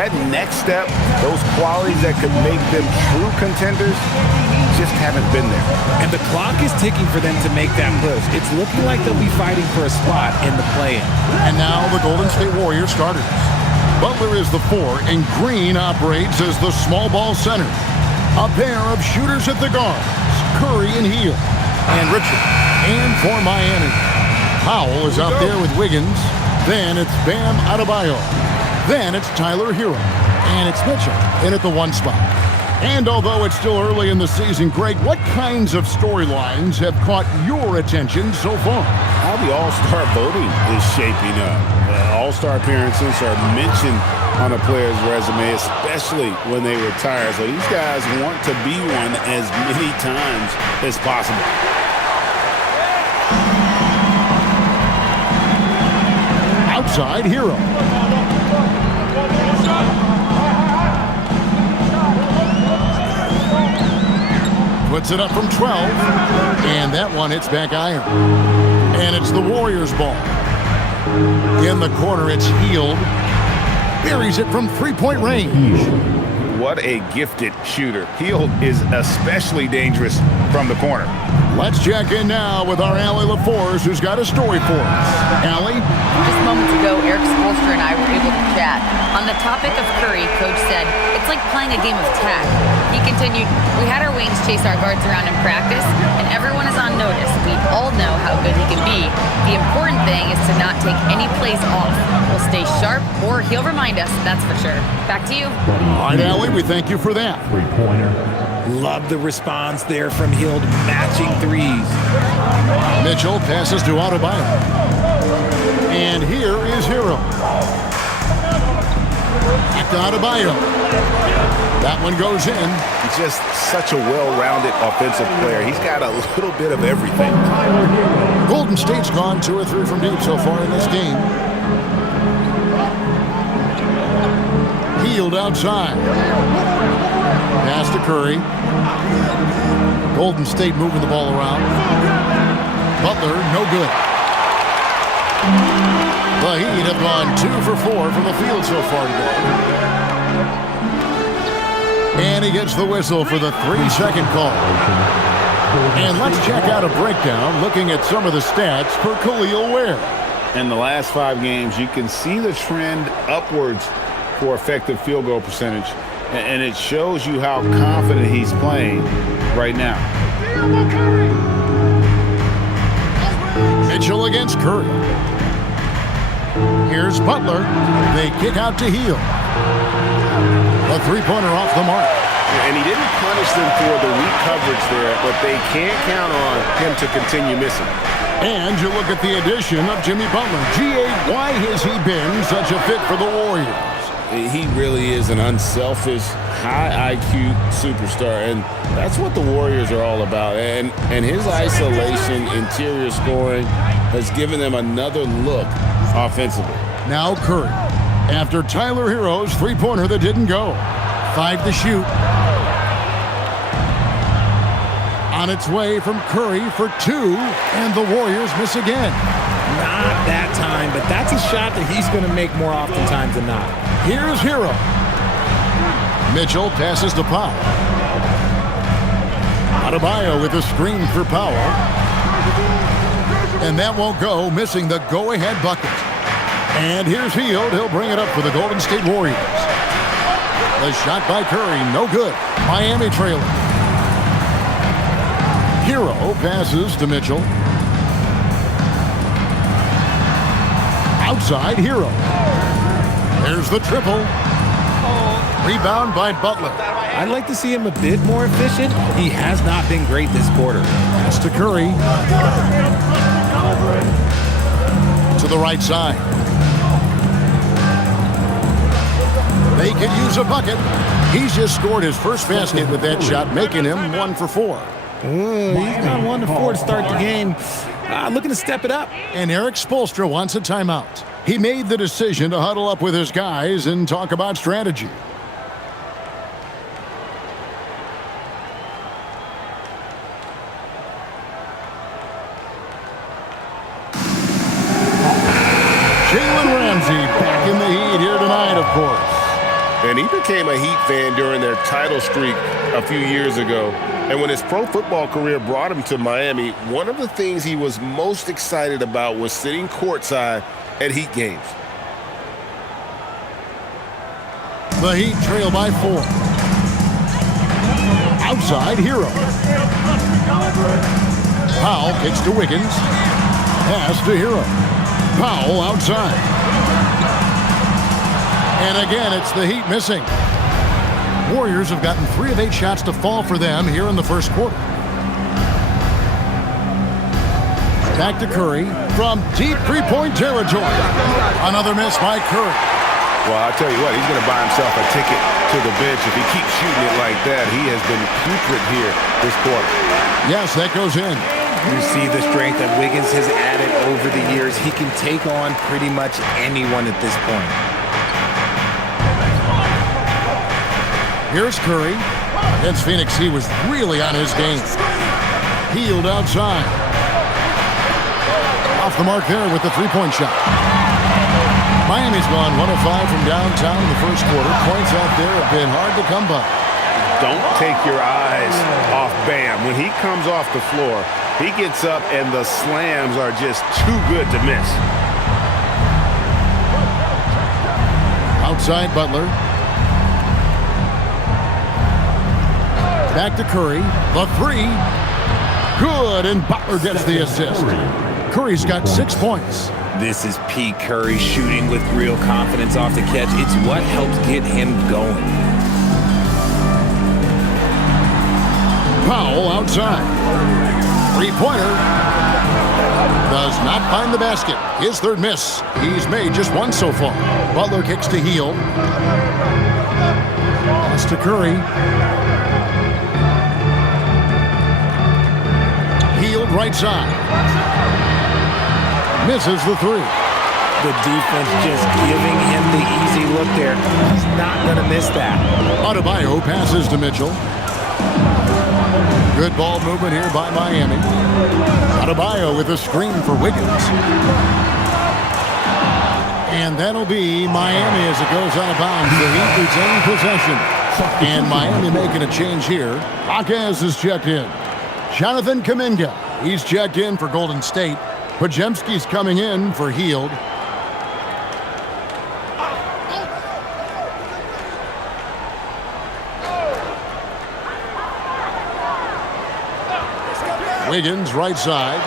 that next step, those qualities that could make them true contenders, just haven't been there. And the clock is ticking for them to make that push. It's looking like they'll be fighting for a spot in the play-in. And now the Golden State Warriors starters. Butler is the 4, and Green operates as the small ball center. A pair of shooters at the guards, Curry and Hield, and Richard. And for Miami, Powell is out there with Wiggins. Then it's Bam Adebayo. Then it's Tyler Hero. And it's Mitchell in at the 1 spot. And although it's still early in the season, Greg, what kinds of storylines have caught your attention so far? How the All-Star voting is shaping up. All-Star appearances are mentioned on a player's resume, especially when they retire. So these guys want to be one as many times as possible. Outside Hero. Puts it up from 12. And that one hits back iron. And it's the Warriors' ball. In the corner, it's Hield. Buries it from three-point range. What a gifted shooter. Hield is especially dangerous from the corner. Let's check in now with our Allie LaForce, who's got a story for us. Allie? Just moments ago, Eric Spoelstra and I were able to chat. On the topic of Curry, Coach said, it's like playing a game of tag. He continued, we had our wings chase our guards around in practice, and everyone is on notice. We all know how good he can be. The important thing is to not take any plays off. We'll stay sharp, or he'll remind us, that's for sure. Back to you. All right, Allie, we thank you for that. Three-pointer. Love the response there from Hield, matching threes. Mitchell passes to Adebayo. And here is Hero. Back to Adebayo. That one goes in. He's just such a well-rounded offensive player. He's got a little bit of everything. Golden State's gone 2 or 3 from deep so far in this game. Hield outside. Pass to Curry. Golden State moving the ball around. Butler, no good. The Heat have gone 2 for 4 from the field so far today. And he gets the whistle for the 3-second call. And let's check out a breakdown looking at some of the stats for Khalil Ware. In the last 5 games, you can see the trend upwards for effective field goal percentage. And it shows you how confident he's playing right now. Mitchell against Curry. Here's Butler. They kick out to Hield. A 3-pointer off the mark. And he didn't punish them for the weak coverage there, but they can't count on him to continue missing. And you look at the addition of Jimmy Butler. G.A., why has he been such a fit for the Warriors? He really is an unselfish, high IQ superstar, and that's what the Warriors are all about. And his isolation, interior scoring has given them another look offensively. Now Curry, after Tyler Hero's 3-pointer that didn't go. 5 to shoot. On its way from Curry for 2, and the Warriors miss again. Not that time, but that's a shot that he's going to make more oftentimes than not. Here's Hero. Mitchell passes to Powell. Adebayo with a screen for Powell. And that won't go, missing the go-ahead bucket. And here's Hield. He'll bring it up for the Golden State Warriors. The shot by Curry, no good. Miami trailing. Hero passes to Mitchell. Outside Hero. There's the triple. Rebound by Butler. I'd like to see him a bit more efficient. He has not been great this quarter. Pass to Curry. To the right side. They could use a bucket. He's just scored his first basket with that shot, making him 1 for 4. He's gone 1 to 4 to start the game. Looking to step it up. And Eric Spoelstra wants a timeout. He made the decision to huddle up with his guys and talk about strategy. Jalen Ramsey back in the Heat here tonight, of course. And he became a Heat fan during their title streak a few years ago. And when his pro football career brought him to Miami, one of the things he was most excited about was sitting courtside at Heat games. The Heat trail by 4. Outside, Hero. Powell kicks to Wiggins. Pass to Hero. Powell outside. And again, it's the Heat missing. Warriors have gotten 3 of 8 shots to fall for them here in the first quarter. Back to Curry from deep three-point territory. Another miss by Curry. Well, I'll tell you what, he's going to buy himself a ticket to the bench. If he keeps shooting it like that, he has been putrid here this quarter. Yes, that goes in. You see the strength that Wiggins has added over the years. He can take on pretty much anyone at this point. Here's Curry. Against Phoenix, he was really on his game. Hield outside. Off the mark there with the three-point shot. Miami's gone 1 of 5 from downtown in the first quarter. Points out there have been hard to come by. Don't take your eyes off Bam. When he comes off the floor, he gets up and the slams are just too good to miss. Outside Butler. Back to Curry. The 3. Good, and Butler gets the assist. Curry's got 6 points. This is Pete Curry shooting with real confidence off the catch. It's what helps get him going. Powell outside. Three-pointer. Does not find the basket. His third miss. He's made just 1 so far. Butler kicks to Hield. Pass to Curry. Hield right side. Misses the 3. The defense just giving him the easy look there. He's not going to miss that. Adebayo passes to Mitchell. Good ball movement here by Miami. Adebayo with a screen for Wiggins. And that'll be Miami as it goes out of bounds. The Heat retain possession. And Miami making a change here. Akaz is checked in. Jonathan Kuminga, he's checked in for Golden State. Podziemski's coming in for Hield. Wiggins right side.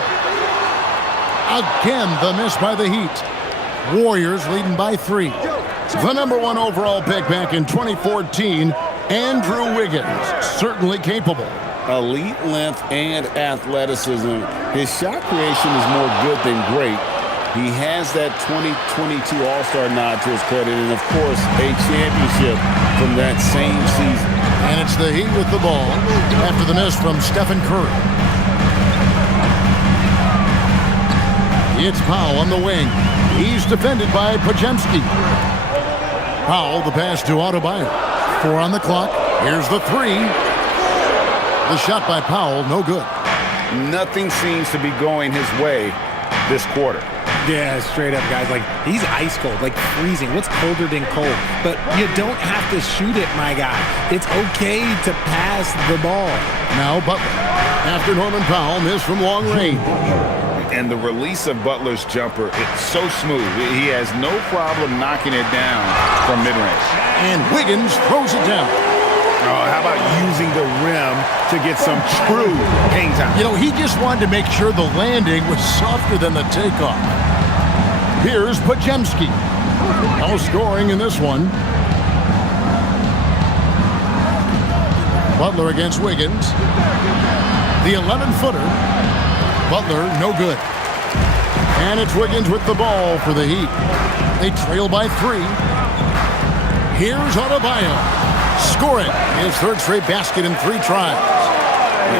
Again, the miss by the Heat. Warriors leading by 3. The number 1 overall pick back in 2014, Andrew Wiggins, certainly capable. Elite length and athleticism. His shot creation is more good than great. He has that 2022 All-Star nod to his credit, and of course, a championship from that same season. And it's the Heat with the ball after the miss from Stephen Curry. It's Powell on the wing. He's defended by Podziemski. Powell, the pass to Adebayo. 4 on the clock. Here's the 3. The shot by Powell, no good. Nothing seems to be going his way this quarter. Yeah, straight up, guys. Like, he's ice cold, like freezing. What's colder than cold? But you don't have to shoot it, my guy. It's okay to pass the ball. Now Butler. After Norman Powell missed from long range. And the release of Butler's jumper, it's so smooth. He has no problem knocking it down from mid-range. And Wiggins throws it down. Oh, how about using the rim to get some true hang time? You know, he just wanted to make sure the landing was softer than the takeoff. Here's Podziemski. No scoring in this one. Butler against Wiggins. The 11-footer. Butler, no good. And it's Wiggins with the ball for the Heat. They trail by 3. Here's Adebayo. Scoring his third straight basket in 3 tries.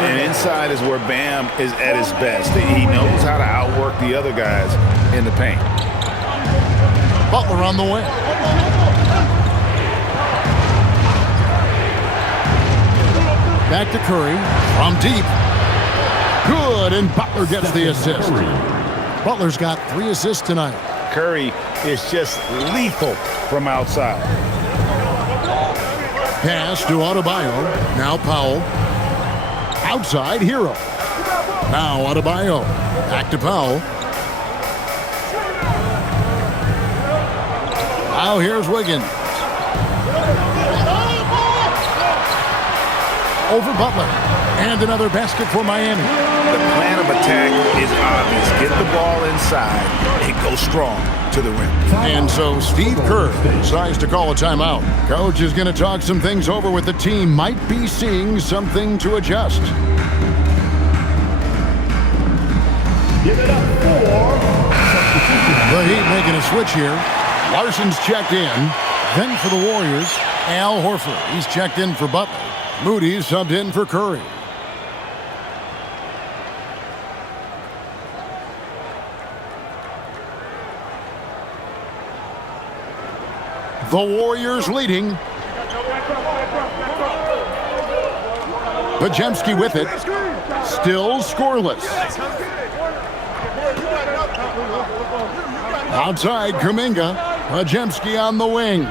And inside is where Bam is at his best. He knows how to outwork the other guys in the paint. Butler on the wing. Back to Curry from deep. Good, and Butler gets the assist. Butler's got 3 assists tonight. Curry is just lethal from outside. Pass to Adebayo. Now Powell. Outside, Hero. Now Adebayo. Back to Powell. Now here's Wiggins. Over Butler. And another basket for Miami. The plan of attack is obvious. Get the ball inside and go strong to the rim. And so Steve Kerr decides to call a timeout. Coach is going to talk some things over with the team. Might be seeing something to adjust. Give it up for The Heat making a switch here. Larson's checked in. Then for the Warriors, Al Horford. He's checked in for Butler. Moody's subbed in for Curry. The Warriors leading. Podziemski with it. Still scoreless. Outside, Kuminga. Podziemski on the wing.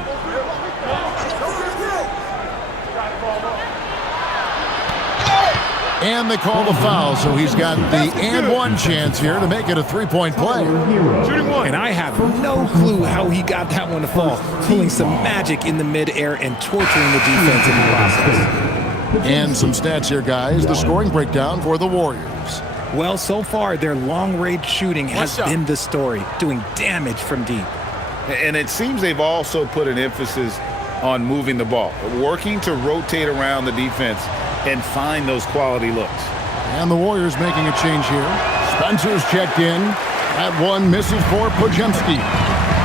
And they call the foul, so he's got the and one chance here to make it a three-point play. And I have no clue how he got that one to fall, pulling some magic in the midair and torturing the defense in the process. And some stats here, guys. The scoring breakdown for the Warriors. Well, so far, their long-range shooting has been the story, doing damage from deep. And it seems they've also put an emphasis on moving the ball, working to rotate around the defense and find those quality looks. And the Warriors making a change here. Spencer's checked in. That one misses for Podziemski.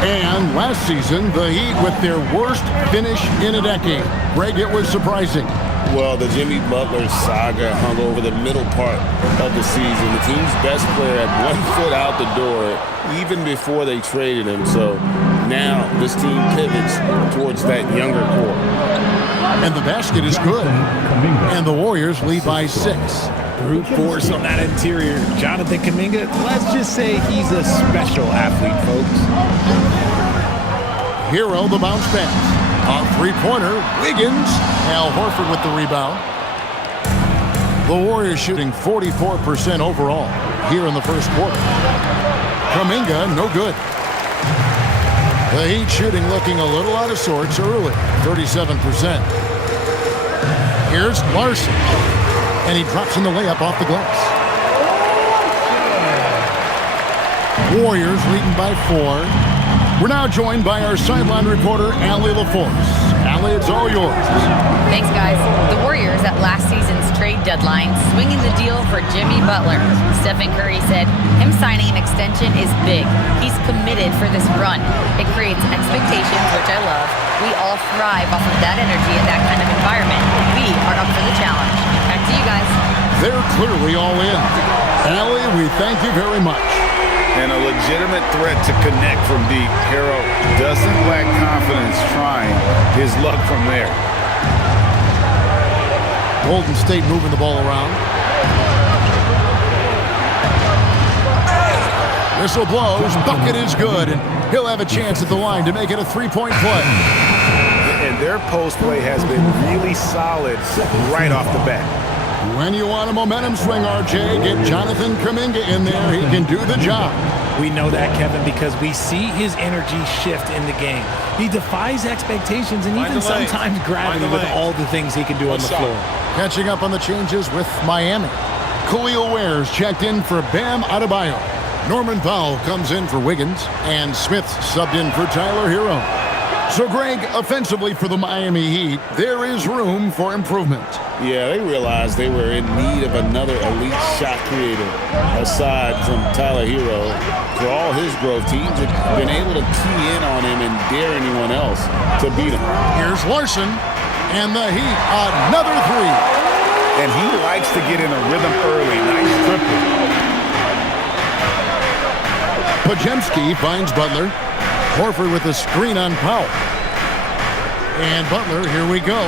And last season, the Heat with their worst finish in a decade. Greg, it was surprising. Well, the Jimmy Butler saga hung over the middle part of the season. The team's best player had 1 foot out the door even before they traded him. So now this team pivots towards that younger core. And the basket is good. And the Warriors lead by 6. Brute force on that interior. Jonathan Kuminga, let's just say he's a special athlete, folks. Hero, the bounce pass. A three-pointer, Wiggins. Al Horford with the rebound. The Warriors shooting 44% overall here in the first quarter. Kuminga, no good. The Heat shooting looking a little out of sorts early, 37%. Here's Larson. And he drops in the layup off the glass. Warriors leading by 4. We're now joined by our sideline reporter, Allie LaForce. Allie, it's all yours. Thanks, guys. The Warriors at last season's trade deadline swinging the deal for Jimmy Butler. Stephen Curry said him signing an extension is big. He's committed for this run. It creates expectations, which I love. We all thrive off of that energy and that kind of environment. We are up for the challenge. Back to you guys. They're clearly all in. Allie, we thank you very much. And a legitimate threat to connect from deep. Hero doesn't lack confidence trying his luck from there. Golden State moving the ball around. Whistle blows. Bucket is good. And he'll have a chance at the line to make it a three-point play. And their post play has been really solid right off the bat. When you want a momentum swing, RJ, get Jonathan Kuminga in there. He can do the job. We know that, Kevin, because we see his energy shift in the game. He defies expectations and even sometimes gravity with all the things he can do on the floor. Catching up on the changes with Miami. Khalil Ware's checked in for Bam Adebayo. Norman Powell comes in for Wiggins. And Smith subbed in for Tyler Hero. So, Greg, offensively for the Miami Heat, there is room for improvement. Yeah, they realized they were in need of another elite shot creator aside from Tyler Hero. For all his growth, teams have been able to key in on him and dare anyone else to beat him. Here's Larson, and the Heat, another three. And he likes to get in a rhythm early. Nice triple. Podziemski finds Butler. Horford with a screen on Powell. And Butler, here we go.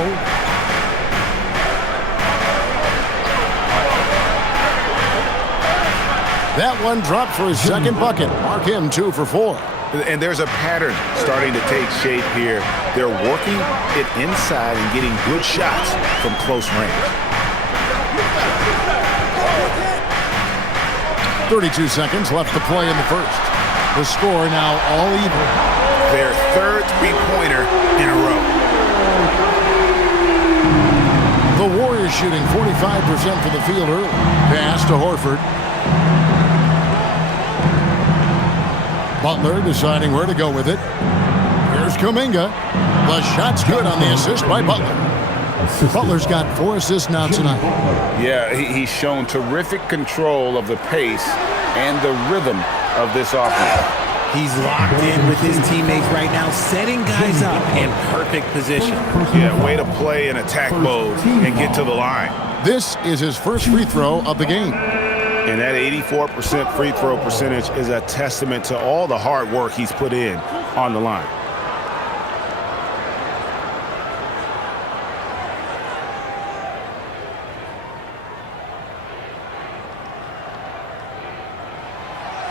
That one dropped for his second bucket. Mark him 2 for 4. And there's a pattern starting to take shape here. They're working it inside and getting good shots from close range. 32 seconds left to play in the first. The score now all even. Their third three-pointer in a row. The Warriors shooting 45% from the field early. Pass to Horford. Butler deciding where to go with it. Here's Kuminga. The shot's good on the assist by Butler. Butler's got 4 assists now tonight. Yeah, he's shown terrific control of the pace and the rhythm of this offense. He's locked in with his teammates right now, setting guys up in perfect position. Yeah, way to play in attack mode and get to the line. This is his first free throw of the game. And that 84% free throw percentage is a testament to all the hard work he's put in on the line.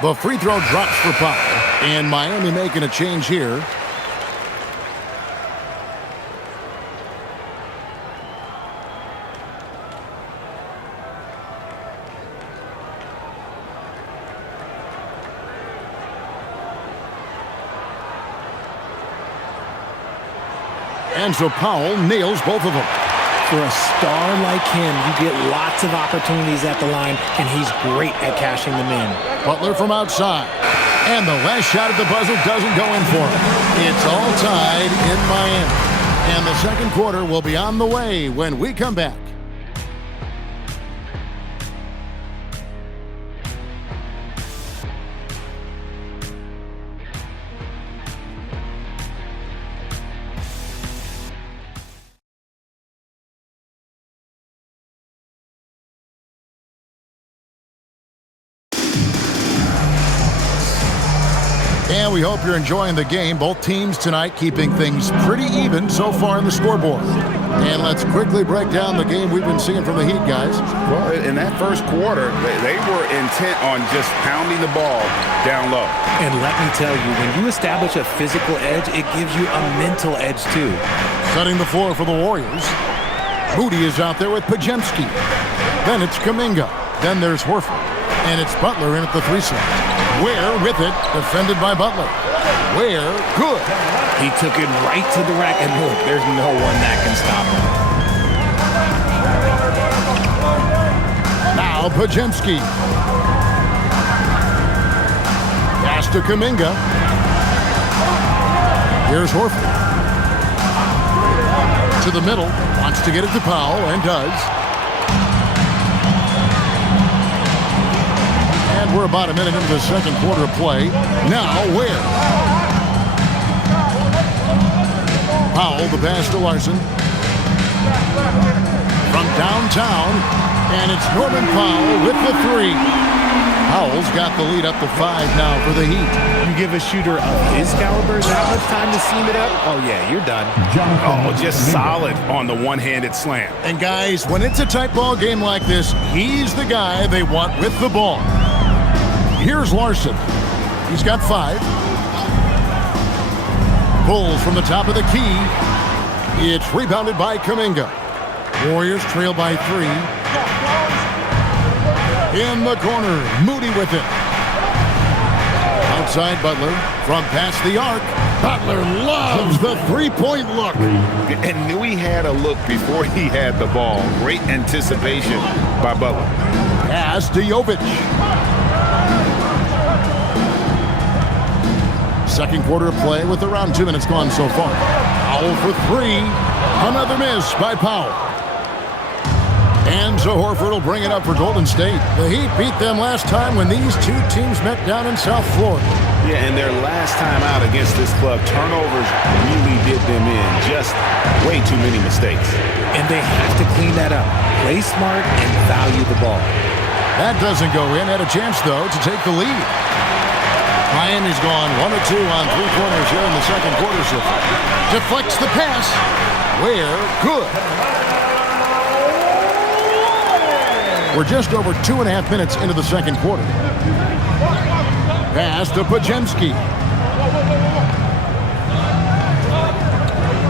The free throw drops for Powell, and Miami making a change here. And so Powell nails both of them. For a star like him, you get lots of opportunities at the line, and he's great at cashing them in. Butler from outside. And the last shot at the buzzer doesn't go in for him. It's all tied in Miami. And the second quarter will be on the way when we come back. And we hope you're enjoying the game. Both teams tonight keeping things pretty even so far in the scoreboard. And let's quickly break down the game we've been seeing from the Heat, guys. Well, in that first quarter, they were intent on just pounding the ball down low. And let me tell you, when you establish a physical edge, it gives you a mental edge too. Setting the floor for the Warriors. Moody is out there with Pajemski. Then it's Kuminga. Then there's Horford. And it's Butler in at the 3 slot. Ware with it, defended by Butler. Ware, good. He took it right to the rack, and look, there's no one that can stop him. Now Pajemski. Pass to Kuminga. Here's Horford. To the middle, wants to get it to Powell, and does. And we're about a minute into the second quarter of play. Now, Ware. Powell, the pass to Larson. From downtown, and it's Norman Powell with the 3. Powell's got the lead up to 5 now for the Heat. You give a shooter of his caliber that much time to seam it up, oh yeah, you're done. Oh, just solid on the one-handed slam. And guys, when it's a tight ball game like this, he's the guy they want with the ball. Here's Larson. He's got 5. Pulls from the top of the key. It's rebounded by Kuminga. Warriors trail by 3. In the corner, Moody with it. Outside Butler from past the arc. Butler loves the three-point look. And knew he had a look before he had the ball. Great anticipation by Butler. Pass to Jovic. Second quarter of play with around 2 minutes gone so far. Powell for 3. Another miss by Powell. And so Horford will bring it up for Golden State. The Heat beat them last time when these two teams met down in South Florida. Yeah, and their last time out against this club, turnovers really did them in. Just way too many mistakes. And they have to clean that up. Play smart and value the ball. That doesn't go in. Had a chance, though, to take the lead. Miami's gone 1 of 2 on three-pointers here in the second quarter so far. Deflects the pass. Ware, good. We're just over 2.5 minutes into the second quarter. Pass to Pajemski.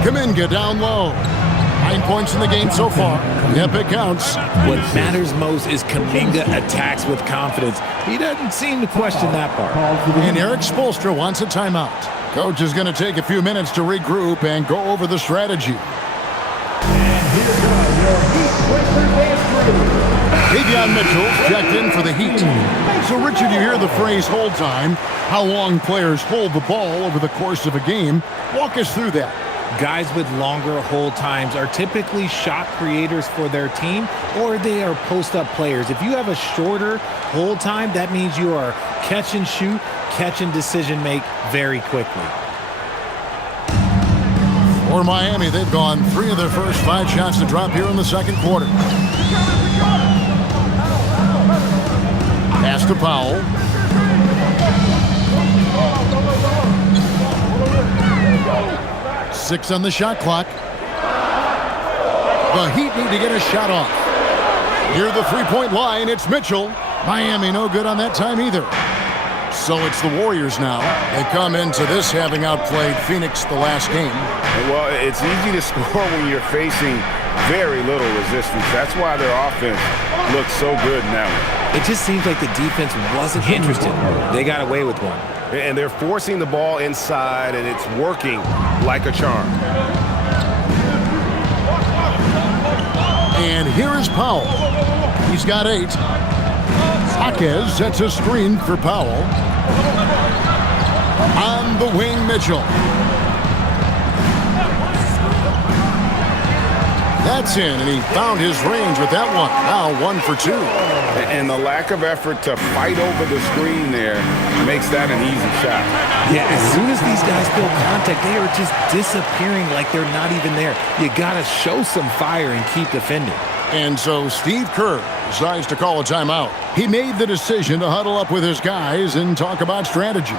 Kuminga down low. 9 points in the game so far. Yep, it counts. What matters most is Kuminga attacks with confidence. He doesn't seem to question that part. And Eric Spoelstra wants a timeout. Coach is going to take a few minutes to regroup and go over the strategy. Davion Mitchell checked in for the Heat. So, Richard, you hear the phrase hold time, how long players hold the ball over the course of a game. Walk us through that. Guys with longer hold times are typically shot creators for their team, or they are post-up players. If you have a shorter hold time, that means you are catch and shoot, catch and decision make very quickly. For Miami, they've gone 3 of their first 5 shots to drop here in the second quarter. Pass to Powell. Six on the shot clock. The Heat need to get a shot off. Near the three-point line, it's Mitchell. Miami no good on that time either. So it's the Warriors now. They come into this having outplayed Phoenix the last game. Well, it's easy to score when you're facing very little resistance. That's why their offense looks so good now. It just seems like the defense wasn't interested. They got away with one. And they're forcing the ball inside, and it's working like a charm. And here is Powell. He's got 8. Jaquez sets a screen for Powell. On the wing, Mitchell. That's in, and he found his range with that one. Now 1 for 2. And the lack of effort to fight over the screen there makes that an easy shot. Yeah, as soon as these guys feel contact, they are just disappearing like they're not even there. You got to show some fire and keep defending. And so Steve Kerr decides to call a timeout. He made the decision to huddle up with his guys and talk about strategy.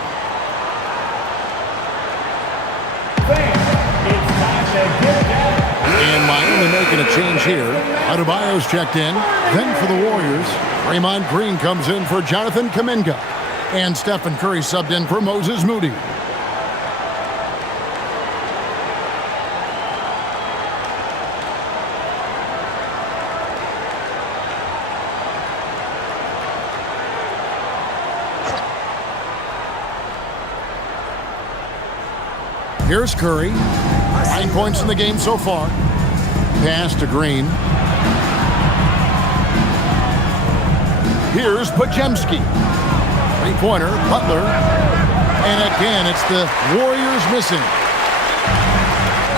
And Miami making a change here. Adebayo's checked in. Then for the Warriors, Draymond Green comes in for Jonathan Kuminga. And Stephen Curry subbed in for Moses Moody. Here's Curry. 9 points in the game so far. Pass to Green. Here's Podziemski. Three-pointer, Butler. And again, it's the Warriors missing.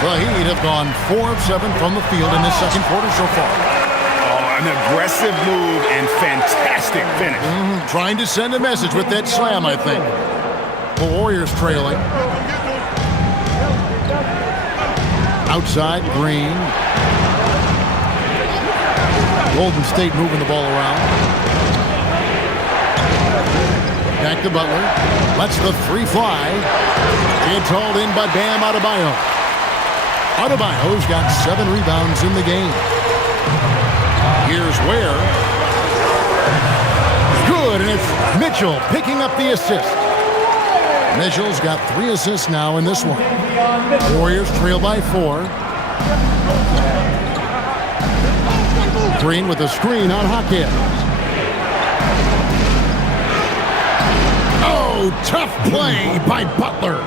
The Heat have gone 4 of 7 from the field in this second quarter so far. Oh, an aggressive move and fantastic finish. Trying to send a message with that slam, I think. The Warriors trailing. Outside, Green. Golden State moving the ball around. Back to Butler. Lets the 3 fly. It's hauled in by Bam Adebayo. Adebayo's got 7 rebounds in the game. Here's Ware. Good, and it's Mitchell picking up the assist. Mitchell's got 3 assists now in this one. Warriors trail by 4. Green with a screen on Jaquez. Oh, tough play by Butler.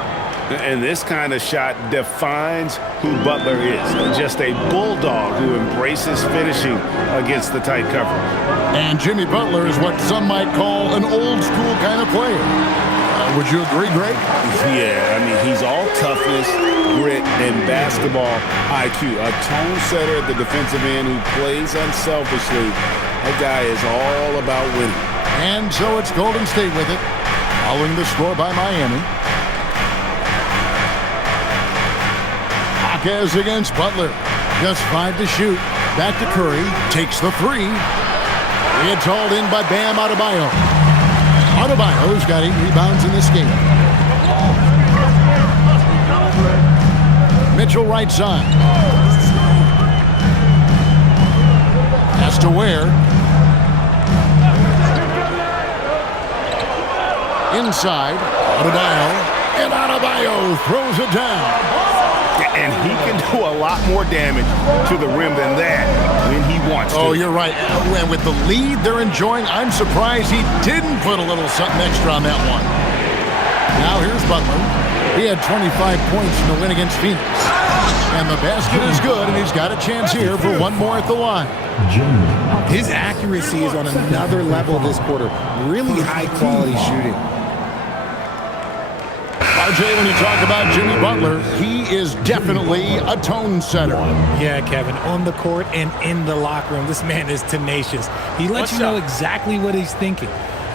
And this kind of shot defines who Butler is. Just a bulldog who embraces finishing against the tight coverage. And Jimmy Butler is what some might call an old school kind of player. Would you agree, Greg? Yeah, I mean, he's all toughness, grit, and basketball IQ. A tone setter at the defensive end who plays unselfishly. That guy is all about winning. And so it's Golden State with it, following the score by Miami. Jaquez against Butler. Just 5 to shoot. Back to Curry. Takes the 3. It's hauled in by Bam Adebayo. Adebayo's got 8 rebounds in this game. Mitchell right side. Has to Ware. Inside. Adebayo. And Adebayo throws it down. And he can do a lot more damage to the rim than that when he wants to. Oh, you're right. And with the lead they're enjoying, I'm surprised he didn't put a little something extra on that one. Now here's Butler. He had 25 points in the win against Phoenix. And the basket is good, and he's got a chance here for one more at the line. His accuracy is on another level this quarter. Really high-quality shooting. RJ, when you talk about Jimmy Butler, he is definitely a tone setter. Yeah, Kevin, on the court and in the locker room, this man is tenacious. He lets you know exactly what he's thinking.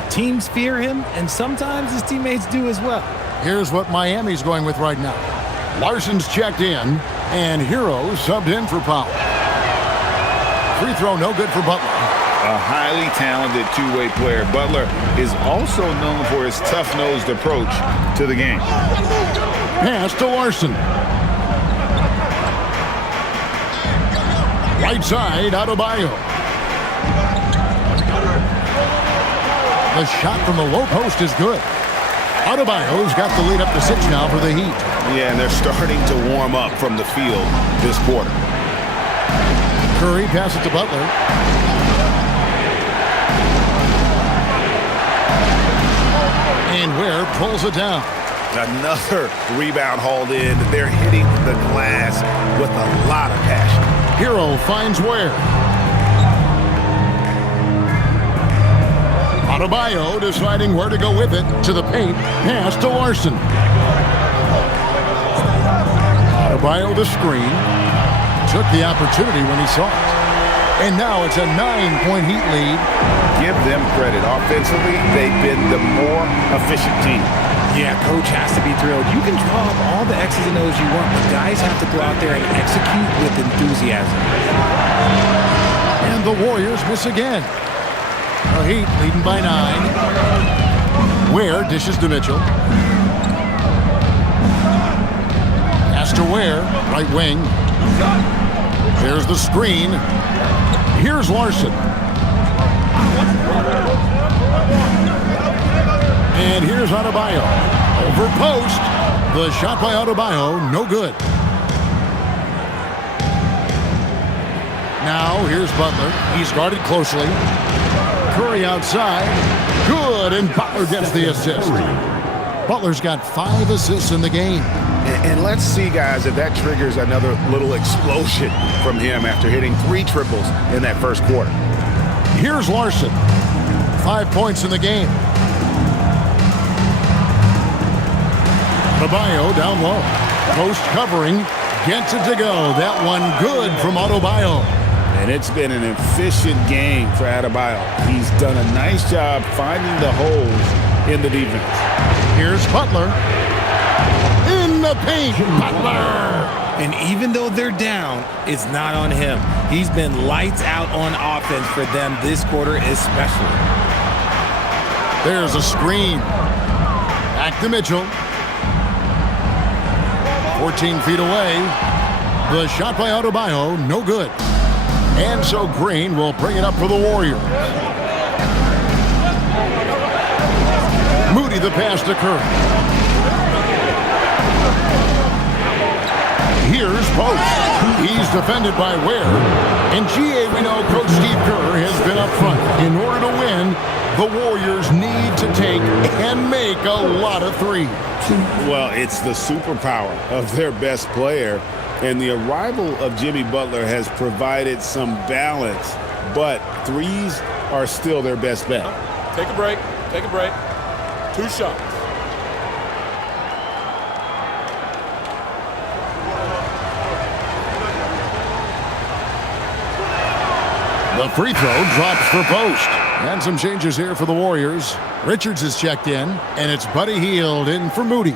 Teams fear him, and sometimes his teammates do as well. Here's what Miami's going with right now. Larson's checked in, and Hero subbed in for Powell. Free throw, no good for Butler. A highly talented two-way player. Butler is also known for his tough-nosed approach to the game. Pass to Larson. Right side, Adebayo. The shot from the low post is good. Adebayo's got the lead up to 6 now for the Heat. Yeah, and they're starting to warm up from the field this quarter. Curry passes to Butler. And Ware pulls it down. Another rebound hauled in. They're hitting the glass with a lot of passion. Hero finds Ware. Adebayo deciding where to go with it. To the paint. Pass to Larson. Adebayo the screen. Took the opportunity when he saw it. And now it's a 9-point Heat lead. Give them credit. Offensively, they've been the more efficient team. Yeah, coach has to be thrilled. You can draw up all the X's and O's you want, but guys have to go out there and execute with enthusiasm. And the Warriors miss again. The Heat leading by 9. Ware dishes to Mitchell. Pass to Ware, right wing. There's the screen. Here's Larson. And here's Adebayo. Over post. The shot by Adebayo, no good. Now here's Butler. He's guarded closely. Curry outside. Good, and Butler gets the assist. Butler's got 5 assists in the game. And let's see, guys, if that triggers another little explosion from him after hitting 3 triples in that first quarter. Here's Larson. 5 points in the game. Adebayo down low. Post covering. Gets it to go. That one good from Adebayo. And it's been an efficient game for Adebayo. He's done a nice job finding the holes in the defense. Here's Butler. In the paint. Butler. And even though they're down, it's not on him. He's been lights out on offense for them this quarter especially. There's a screen. Back to Mitchell. 14 feet away. The shot by Adebayo, no good. And so Green will bring it up for the Warriors. Moody the pass to Curry. Here's Post. He's defended by Ware. And GA, we know Coach Steve Kerr has been up front. In order to win, the Warriors need to take and make a lot of threes. Well, it's the superpower of their best player. And the arrival of Jimmy Butler has provided some balance. But threes are still their best bet. Take a break. Take a break. 2 shots. The free throw drops for Post. And some changes here for the Warriors. Richards is checked in, and it's Buddy Hield in for Moody.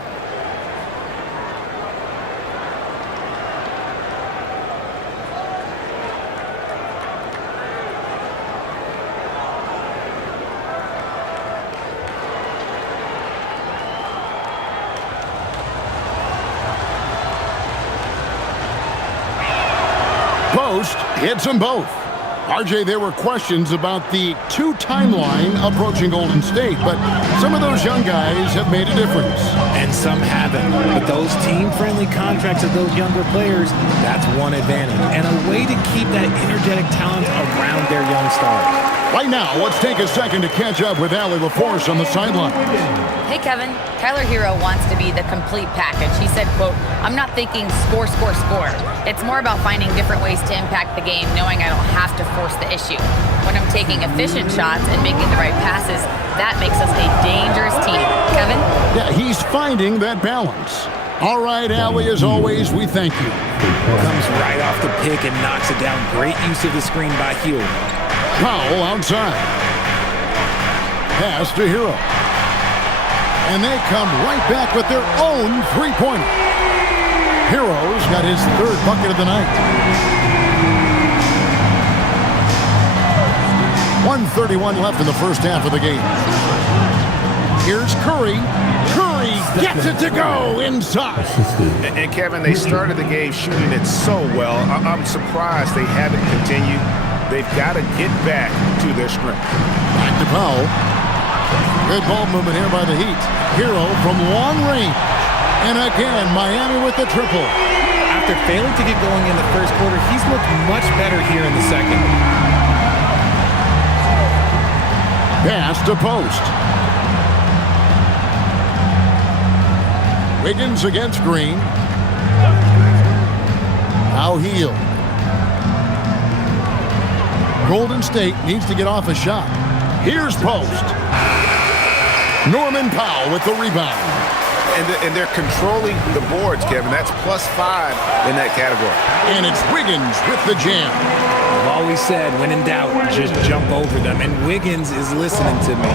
Post hits them both. RJ, there were questions about the two timeline approaching Golden State, but some of those young guys have made a difference. And some haven't. But those team-friendly contracts of those younger players, that's one advantage. And a way to keep that energetic talent around their young stars. Right now, let's take a second to catch up with Allie LaForce on the sideline. Hey, Kevin. Tyler Hero wants to be the complete package. He said, quote, "I'm not thinking score, score, score. It's more about finding different ways to impact the game, knowing I don't have to force the issue. When I'm taking efficient shots and making the right passes, that makes us a dangerous team." Kevin? Yeah, he's finding that balance. All right, Allie, as always, we thank you. Comes right off the pick and knocks it down. Great use of the screen by Hero. Powell outside. Pass to Hero. And they come right back with their own three-pointer. Hero's got his third bucket of the night. 1:31 left in the first half of the game. Here's Curry. Curry gets it to go inside. And Kevin, they started the game shooting it so well. I'm surprised they haven't continued. They've got to get back to their strength. Back to Powell. Good ball movement here by the Heat. Hero from long range. And again, Miami with the triple. After failing to get going in the first quarter, he's looked much better here in the second. Pass to post. Wiggins against Green. Now Hield. Golden State needs to get off a shot. Here's post. Norman Powell with the rebound. And they're controlling the boards, Kevin. That's +5 in that category. And it's Wiggins with the jam. I've always said, when in doubt, just jump over them. And Wiggins is listening to me.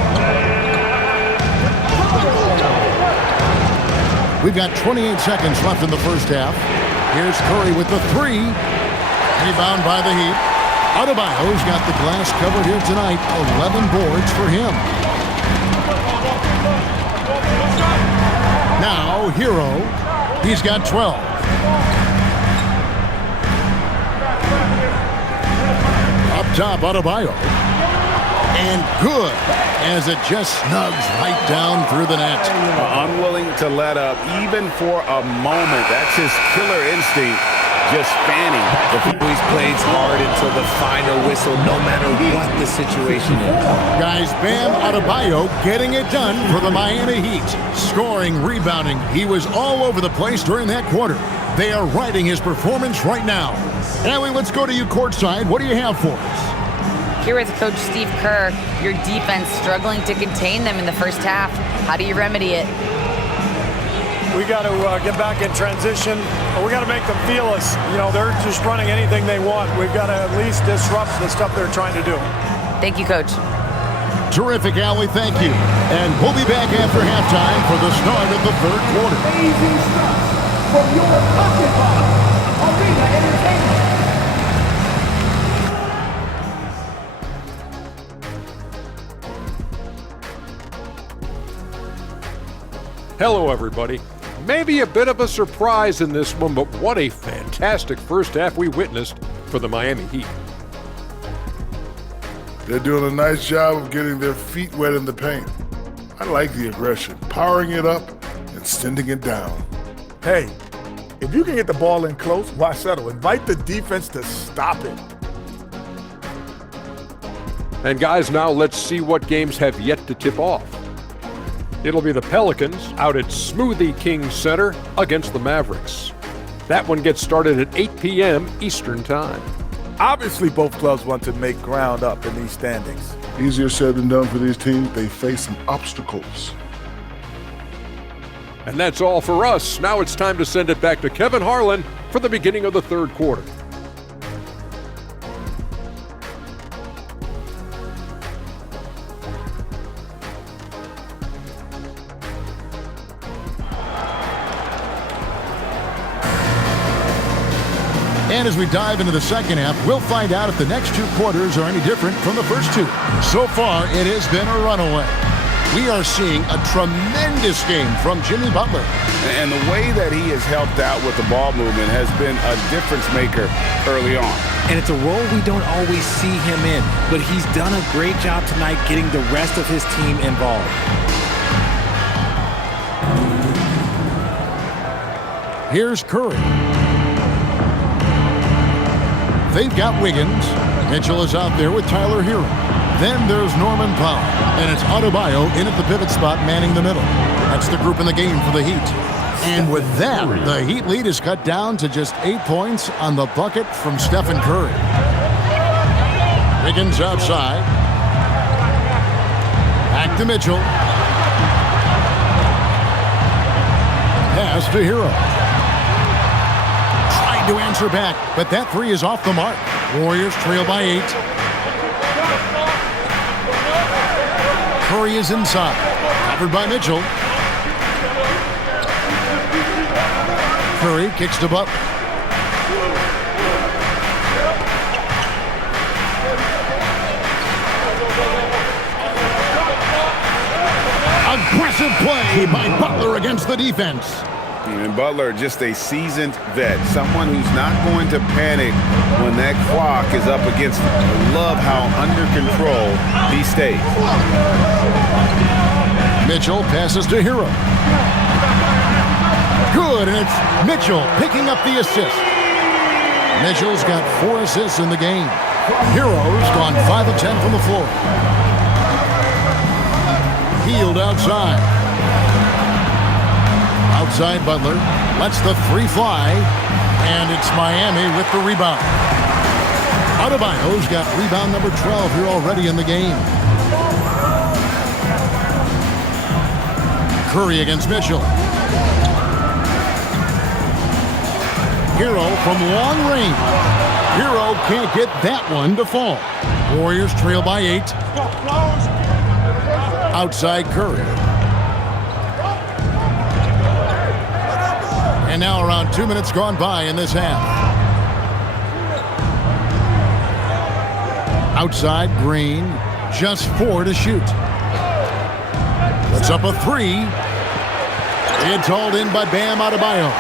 We've got 28 seconds left in the first half. Here's Curry with the three. Rebound by the Heat. Adebayo's got the glass covered here tonight. 11 boards for him. Now, Hero. He's got 12. Up top, Adebayo. And good, as it just snugs right down through the net. Unwilling to let up, even for a moment. That's his killer instinct, just fanning. He's played hard until the final whistle, no matter what the situation is. Guys, Bam Adebayo getting it done for the Miami Heat. Scoring, rebounding. He was all over the place during that quarter. They are riding his performance right now. Allie, let's go to you courtside. What do you have for us? Here with Coach Steve Kerr, your defense struggling to contain them in the first half. How do you remedy it? We got to get back in transition. We got to make them feel us. You know, they're just running anything they want. We've got to at least disrupt the stuff they're trying to do. Thank you, Coach. Terrific, Allie. Thank you. And we'll be back after halftime for the start of the third quarter. Amazing stuff from your Occupy Arena Entertainment. Hello, everybody. Maybe a bit of a surprise in this one, but what a fantastic first half we witnessed for the Miami Heat. They're doing a nice job of getting their feet wet in the paint. I like the aggression, powering it up and sending it down. Hey, if you can get the ball in close, why settle? Invite the defense to stop it. And guys, now let's see what games have yet to tip off. It'll be the Pelicans out at Smoothie King Center against the Mavericks. That one gets started at 8 p.m. Eastern Time. Obviously, both clubs want to make ground up in these standings. Easier said than done for these teams. They face some obstacles. And that's all for us. Now it's time to send it back to Kevin Harlan for the beginning of the third quarter. And as we dive into the second half, we'll find out if the next two quarters are any different from the first two. So far, it has been a runaway. We are seeing a tremendous game from Jimmy Butler. And the way that he has helped out with the ball movement has been a difference maker early on. And it's a role we don't always see him in, but he's done a great job tonight getting the rest of his team involved. Here's Curry. They've got Wiggins. Mitchell is out there with Tyler Hero. Then there's Norman Powell. And it's Adebayo in at the pivot spot manning the middle. That's the group in the game for the Heat. And with that, the Heat lead is cut down to just 8 points on the bucket from Stephen Curry. Wiggins outside. Back to Mitchell. Pass to Hero. Tried to answer back, but that three is off the mark. Warriors trail by 8. Curry is inside. Covered by Mitchell. Curry kicks to Butler. Aggressive play by Butler against the defense. And Butler, just a seasoned vet, someone who's not going to panic when that clock is up against him. I love how under control he stays. Mitchell passes to Hero. Good, and it's Mitchell picking up the assist. Mitchell's got 4 assists in the game. Hero's gone 5 of 10 from the floor. Healed outside. Outside Butler lets the 3 fly, and it's Miami with the rebound. Adebayo's got rebound number 12 here already in the game. Curry against Mitchell. Hero from long range. Hero can't get that one to fall. Warriors trail by 8. Outside Curry. And now around 2 minutes gone by in this half. Outside Green. Just 4 to shoot. Puts up a 3. It's hauled in by Bam Adebayo.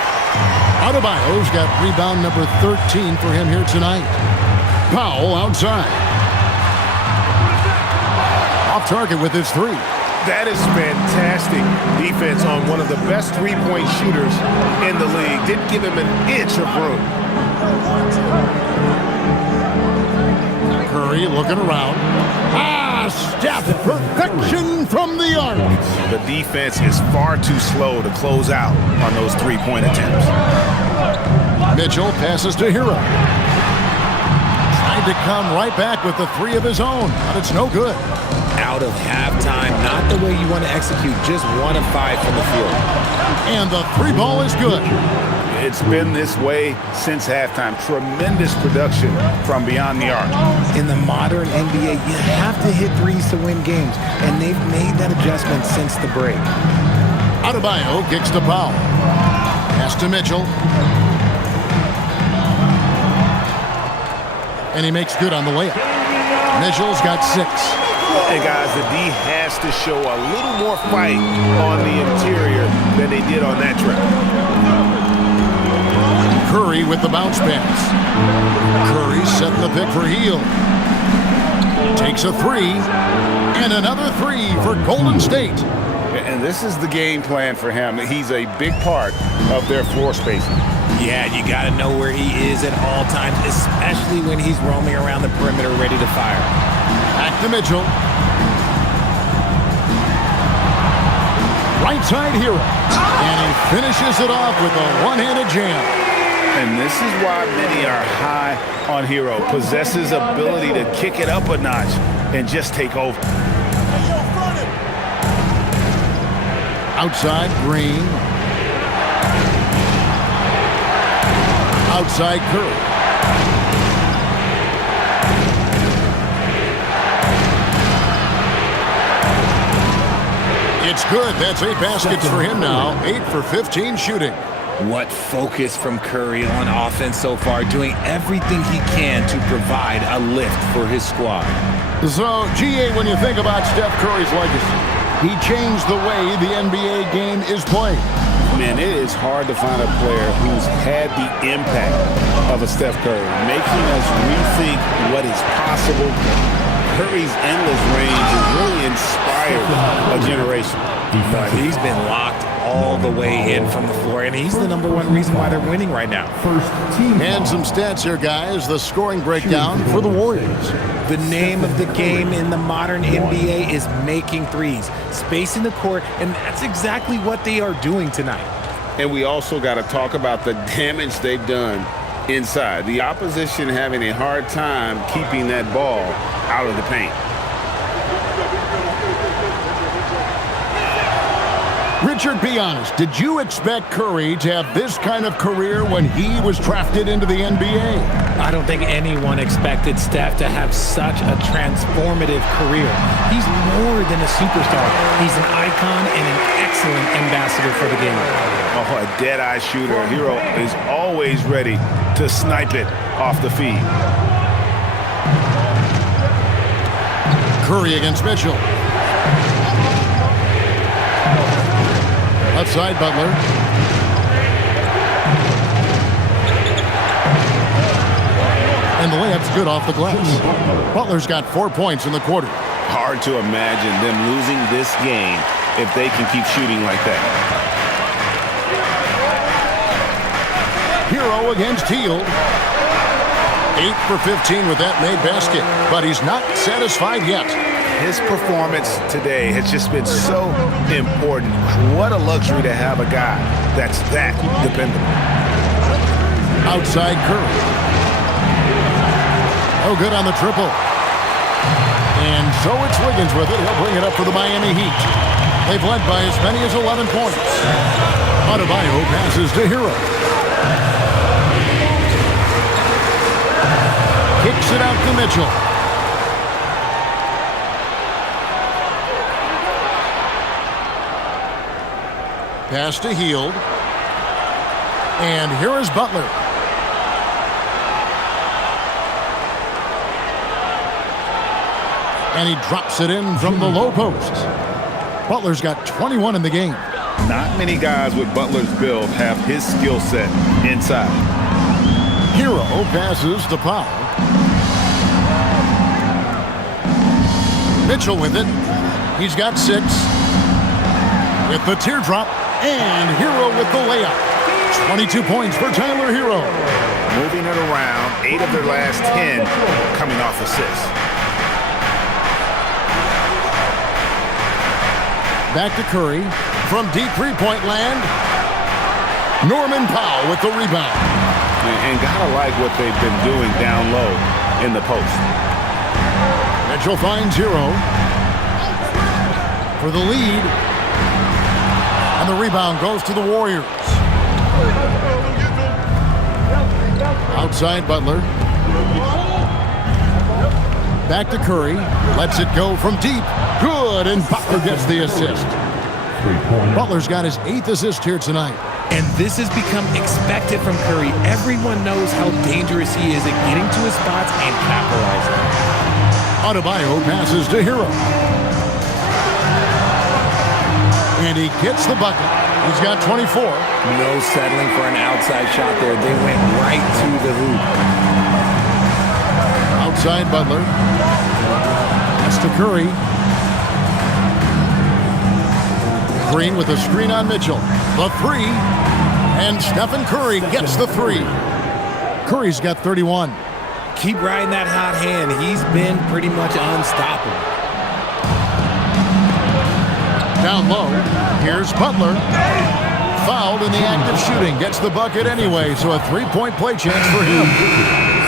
Adebayo's got rebound number 13 for him here tonight. Powell outside. Off target with his 3. That is fantastic defense on one of the best three-point shooters in the league. Didn't give him an inch of room. Curry looking around. Steph, perfection from the arc. The defense is far too slow to close out on those three-point attempts. Mitchell passes to Hero. Trying to come right back with the 3 of his own, but it's no good. Out of halftime, not the way you want to execute, just 1 of 5 from the field. And the 3 ball is good. It's been this way since halftime. Tremendous production from beyond the arc. In the modern NBA, you have to hit threes to win games, and they've made that adjustment since the break. Adebayo kicks to Powell. Pass to Mitchell. And he makes good on the layup. Mitchell's got 6. Hey, guys, the D has to show a little more fight on the interior than they did on that trip. Curry with the bounce pass. Curry setting the pick for Hield. Takes a 3. And another 3 for Golden State. And this is the game plan for him. He's a big part of their floor spacing. Yeah, you got to know where he is at all times, especially when he's roaming around the perimeter ready to fire. Back to Mitchell. Right side Hero. And he finishes it off with a one-handed jam. And this is why many are high on Hero. Possesses ability to kick it up a notch and just take over. Outside Green. Outside Curry. It's good. That's 8 baskets for him now. 8 for 15 shooting. What focus from Curry on offense so far, doing everything he can to provide a lift for his squad. So, GA, when you think about Steph Curry's legacy, He changed the way the NBA game is played. Man, it is hard to find a player who's had the impact of a Steph Curry, making us rethink what is possible. Curry's endless range has really inspired a generation. He's been locked all the way in from the floor, and he's the #1 reason why they're winning right now. And some stats here, guys. The scoring breakdown for the Warriors. The name of the game in the modern NBA is making threes, spacing the court, and that's exactly what they are doing tonight. And we also got to talk about the damage they've done inside. The opposition having a hard time keeping that ball out of the paint. Richard, be honest. Did you expect Curry to have this kind of career when he was drafted into the NBA? I don't think anyone expected Steph to have such a transformative career. He's more than a superstar. He's an icon and an excellent ambassador for the game. Oh, a dead-eye shooter. Hero is always ready to snipe it off the feed. Curry against Mitchell. Outside Butler. And the layup's good off the glass. Butler's got 4 points in the quarter. Hard to imagine them losing this game if they can keep shooting like that. Hero against Hield. 8 for 15 with that made basket, but he's not satisfied yet. His performance today has just been so important. What a luxury to have a guy that's that dependable. Outside Curry. Oh, good on the triple. And so it's Wiggins with it. He'll bring it up for the Miami Heat. They've led by as many as 11 points. Adebayo passes to Hero. Kicks it out to Mitchell. Pass to Hield. And here is Butler. And he drops it in from the low post. Butler's got 21 in the game. Not many guys with Butler's build have his skill set inside. Hero passes to Powell. Mitchell with it. He's got 6. With the teardrop. And Hero with the layup. 22 points for Tyler Hero. Moving it around, 8 of their last 10 coming off assists. Back to Curry. From deep three-point land. Norman Powell with the rebound. And gotta like what they've been doing down low in the post. Mitchell finds Hero. For the lead. And the rebound goes to the Warriors. Outside Butler. Back to Curry. Lets it go from deep. Good, and Butler gets the assist. Butler's got his 8th assist here tonight. And this has become expected from Curry. Everyone knows how dangerous he is at getting to his spots and capitalizing. Adebayo passes to Hero. And he gets the bucket. He's got 24. No settling for an outside shot there. They went right to the hoop. Outside Butler. That's to Curry. Green with a screen on Mitchell. The 3. And Stephen Curry gets the 3. Curry's got 31. Keep riding that hot hand. He's been pretty much unstoppable. Down low, here's Butler. Fouled in the act of shooting. Gets the bucket anyway, so a 3-point play chance for him.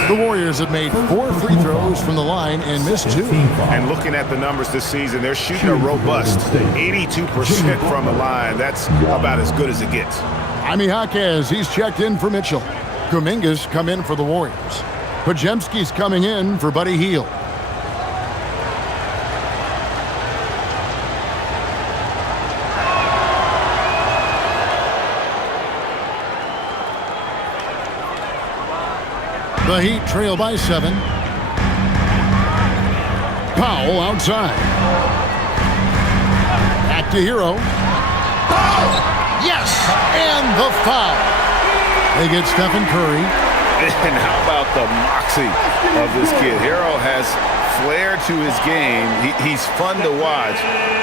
The Warriors have made 4 free throws from the line and missed 2. And looking at the numbers this season, they're shooting a robust 82% from the line. That's about as good as it gets. Jaime Jaquez, he's checked in for Mitchell. Kuminga's come in for the Warriors. Podziemski's coming in for Buddy Hield. The Heat trail by 7. Powell outside. to Hero. Yes! And the foul. They get Stephen Curry. And how about the moxie of this kid? Hero has flair to his game. He's fun to watch.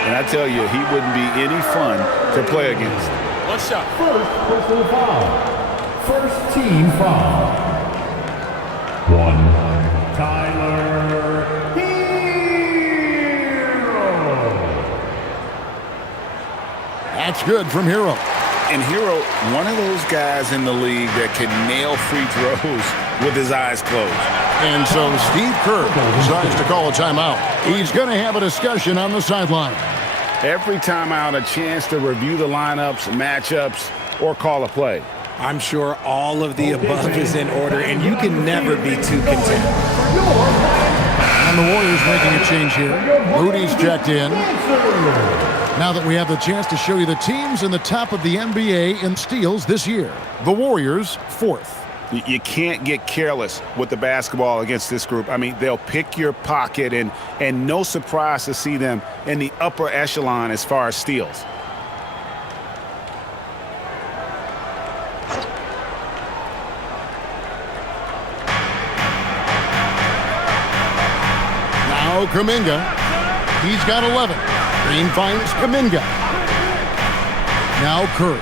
And I tell you, he wouldn't be any fun to play against. One shot. First personal foul. First team foul. One. Tyler Hero. That's good from Hero. And Hero, one of those guys in the league that can nail free throws with his eyes closed. And so Steve Kerr decides to call a timeout. He's going to have a discussion on the sideline. Every timeout, a chance to review the lineups, matchups, or call a play. I'm sure all of the above is in order, and you can never be too content. And the Warriors making a change here. Moody's checked in. Now that we have the chance to show you the teams in the top of the NBA in steals this year. The Warriors, 4th. You can't get careless with the basketball against this group. I mean, they'll pick your pocket, and no surprise to see them in the upper echelon as far as steals. Now Kuminga. He's got 11. Green finds Kuminga. Now Curry.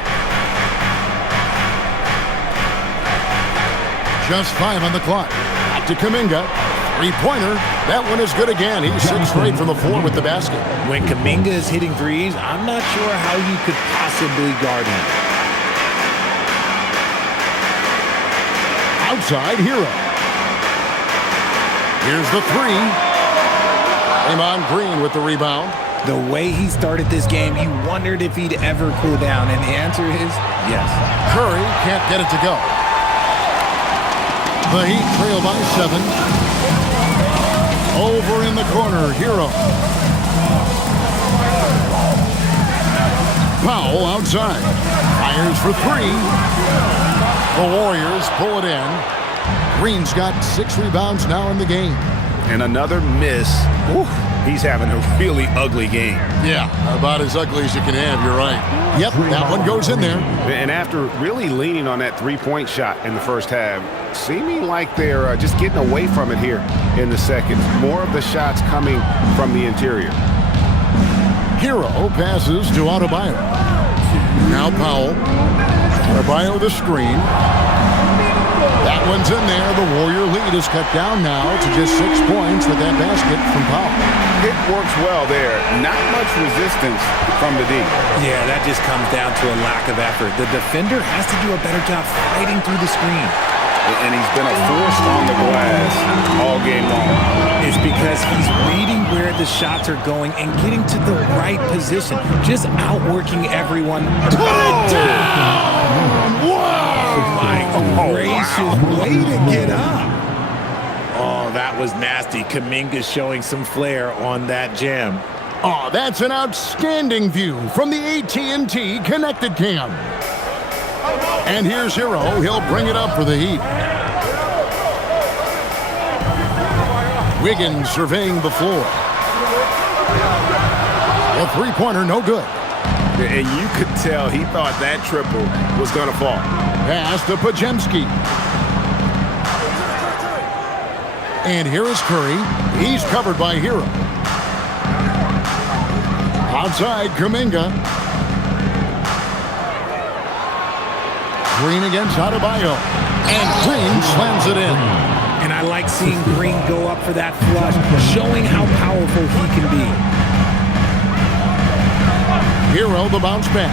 Just 5 on the clock. Back to Kuminga. Three-pointer. That one is good again. He's 6 straight from the floor with the basket. When Kuminga is hitting threes, I'm not sure how you could possibly guard him. Outside, Hero. Here's the three. Draymond Green with the rebound. The way he started this game, you wondered if he'd ever cool down, and the answer is yes. Curry can't get it to go. The Heat trail by 7. Over in the corner, Hero. Powell outside. Fires for 3. The Warriors pull it in. Green's got 6 rebounds now in the game. And another miss. Whew. He's having a really ugly game. Yeah, about as ugly as you can have, you're right. Yep, that one goes in there. And after really leaning on that three-point shot in the first half, seeming like they're just getting away from it here in the second. More of the shots coming from the interior. Hero passes to Adebayo. Now Powell. Adebayo the screen. That one's in there. The Warrior lead is cut down now to just 6 points with that basket from Powell. It works well there. Not much resistance from the D. Yeah, that just comes down to a lack of effort. The defender has to do a better job fighting through the screen. And he's been a force on the glass all game long. It's because he's reading where the shots are going and getting to the right position. Just outworking everyone. Put it down! Wow! My gracious, way to get up. Oh, that was nasty. Kuminga showing some flair on that jam. Oh, that's an outstanding view from the AT&T Connected Cam. And here's Hero. He'll bring it up for the Heat. Wiggins surveying the floor. A three-pointer, no good. And you could tell he thought that triple was going to fall. Pass to Pajemski. And here is Curry. He's covered by Hero. Outside, Kuminga. Green against Adebayo. And Green slams it in. And I like seeing Green go up for that flush, showing how powerful he can be. Hero, the bounce pass.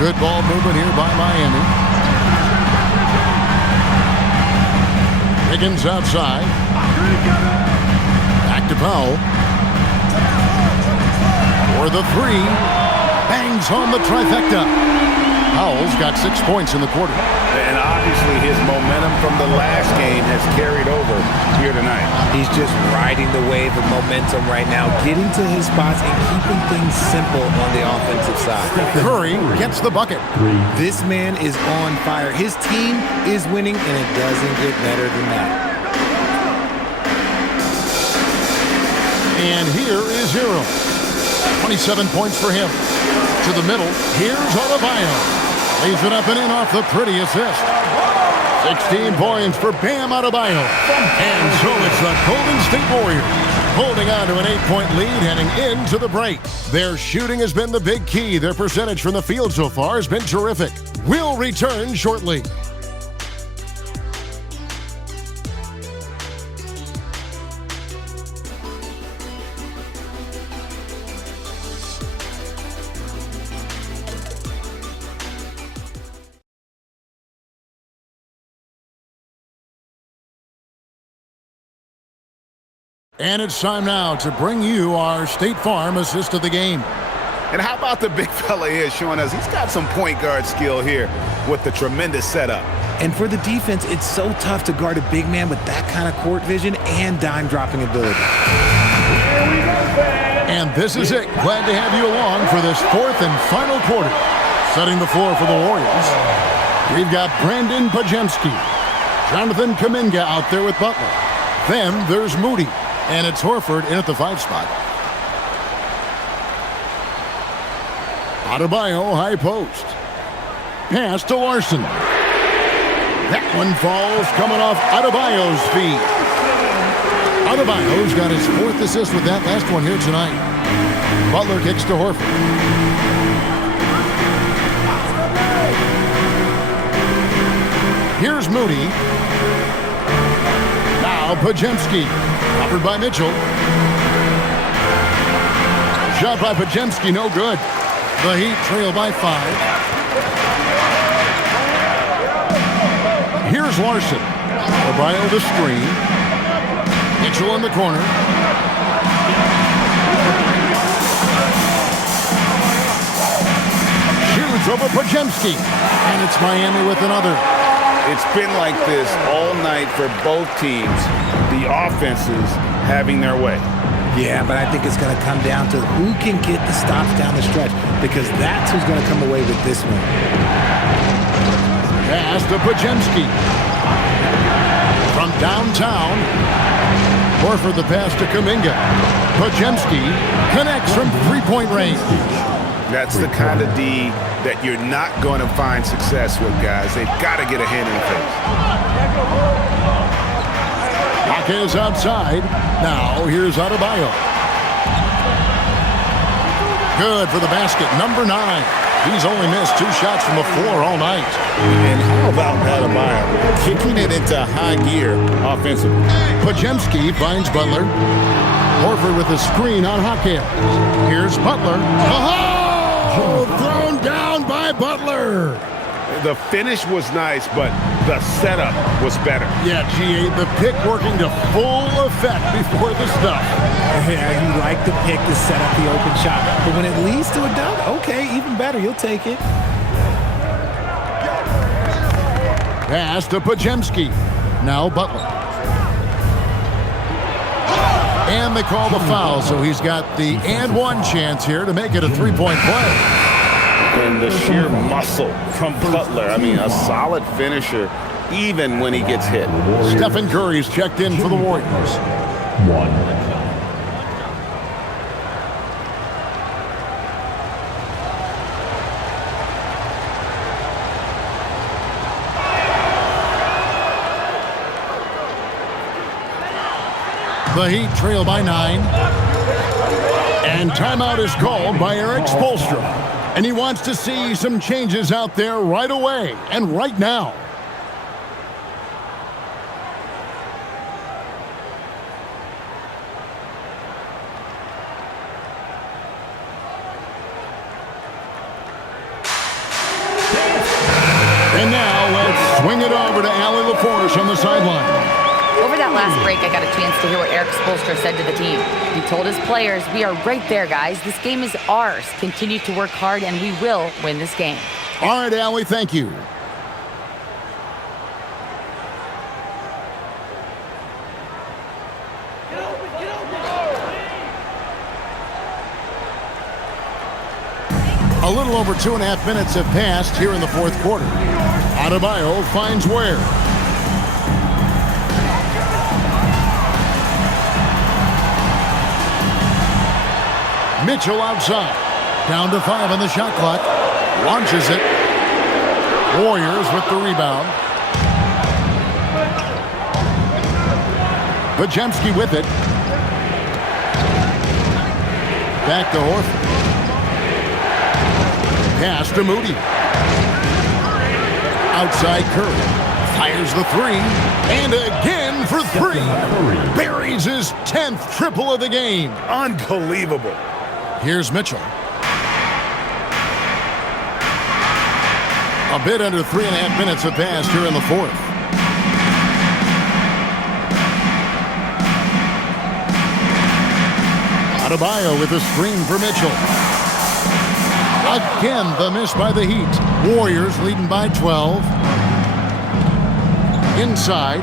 Good ball movement here by Miami. Higgins outside. Back to Powell. For the three. Bangs home the trifecta. Powell's got 6 points in the quarter. And obviously his momentum from the last game has carried over here tonight. He's just riding the wave of momentum right now, getting to his spots and keeping things simple on the offensive side. Curry gets the bucket. This man is on fire. His team is winning, and it doesn't get better than that. And here is Hero. 27 points for him. To the middle, here's Adebayo. Lays it up and in off the pretty assist. 16 points for Bam Adebayo. And so it's the Golden State Warriors holding on to an 8-point lead heading into the break. Their shooting has been the big key. Their percentage from the field so far has been terrific. We'll return shortly. And it's time now to bring you our State Farm assist of the game. And how about the big fella here showing us he's got some point guard skill here with the tremendous setup. And for the defense, it's so tough to guard a big man with that kind of court vision and dime dropping ability. And this is it. Glad to have you along for this fourth and final quarter. Setting the floor for the Warriors, we've got Brandon Pajemski, Jonathan Kuminga out there with Butler. Then there's Moody. And it's Horford in at the 5 spot. Adebayo high post. Pass to Larson. That one falls coming off Adebayo's feet. Adebayo's got his 4th assist with that last one here tonight. Butler kicks to Horford. Here's Moody. Now Pajemski. Covered by Mitchell. Shot by Pajemski, no good. The Heat trail by 5. Here's Larson. Adebayo the screen. Mitchell in the corner. Shoots over Pajemski. And it's Miami with another. It's been like this all night for both teams. The offenses having their way. Yeah, but I think it's going to come down to who can get the stops down the stretch, because that's who's going to come away with this one. Pass to Pajemski. From downtown, Horford the pass to Kuminga. Pajemski connects from 3-point range. That's the kind of D that you're not going to find success with, guys. They've got to get a hand in the face. Is outside. Now here's Adebayo. Good for the basket. Number 9. He's only missed 2 shots from the floor all night. And how about Adebayo kicking it into high gear offensively? Pajemski finds Butler. Horford with a screen on Hakeem. Here's Butler. Oh! Thrown down by Butler. The finish was nice, but the setup was better. Yeah, GA, the pick working to full effect before the stuff. Yeah, you like the pick to set up the open shot. But when it leads to a dunk, okay, even better. You'll take it. Pass to Pajemski. Now Butler. And they call the foul, so he's got the and one chance here to make it a 3-point play. And the sheer muscle from Butler. I mean, a solid finisher, even when he gets hit. Stephen Curry's checked in for the Warriors. 1. The Heat trail by 9. And timeout is called by Eric Spoelstra. And he wants to see some changes out there right away and right now. And now let's swing it over to Allie LaForce on the sideline. Over that last break, I got a chance to hear what Eric Spoelstra said to the team. He told his players, "We are right there, guys. This game is ours. Continue to work hard, and we will win this game." All right, Allie, thank you. A little over 2.5 minutes have passed here in the fourth quarter. Adebayo finds Ware. Mitchell outside. Down to 5 on the shot clock. Launches it. Warriors with the rebound. Podziemski with it. Back to Horford. Pass to Moody. Outside Curry. Fires the 3. And again for 3. Buries his 10th triple of the game. Unbelievable. Here's Mitchell. A bit under 3.5 minutes have passed here in the fourth. Adebayo with a screen for Mitchell. Again, the miss by the Heat. Warriors leading by 12. Inside.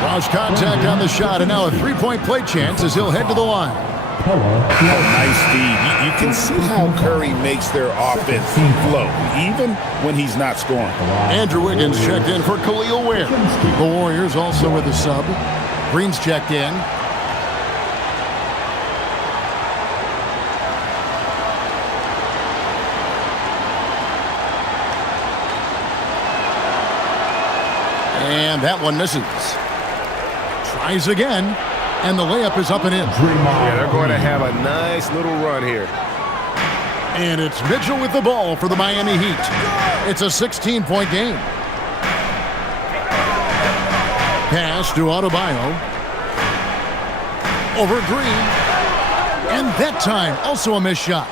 Draws contact on the shot, and now a three-point play chance as he'll head to the line. Nice feed. You can see how Curry makes their offense flow, even when he's not scoring. Andrew Wiggins checked in for Khalil Ware. The Warriors also with a sub. Green's checked in. And that one misses. Tries again, and the layup is up and in. Yeah, they're going to have a nice little run here. And it's Mitchell with the ball for the Miami Heat. It's a 16-point game. Pass to Adebayo. Over Green. And that time, also a missed shot.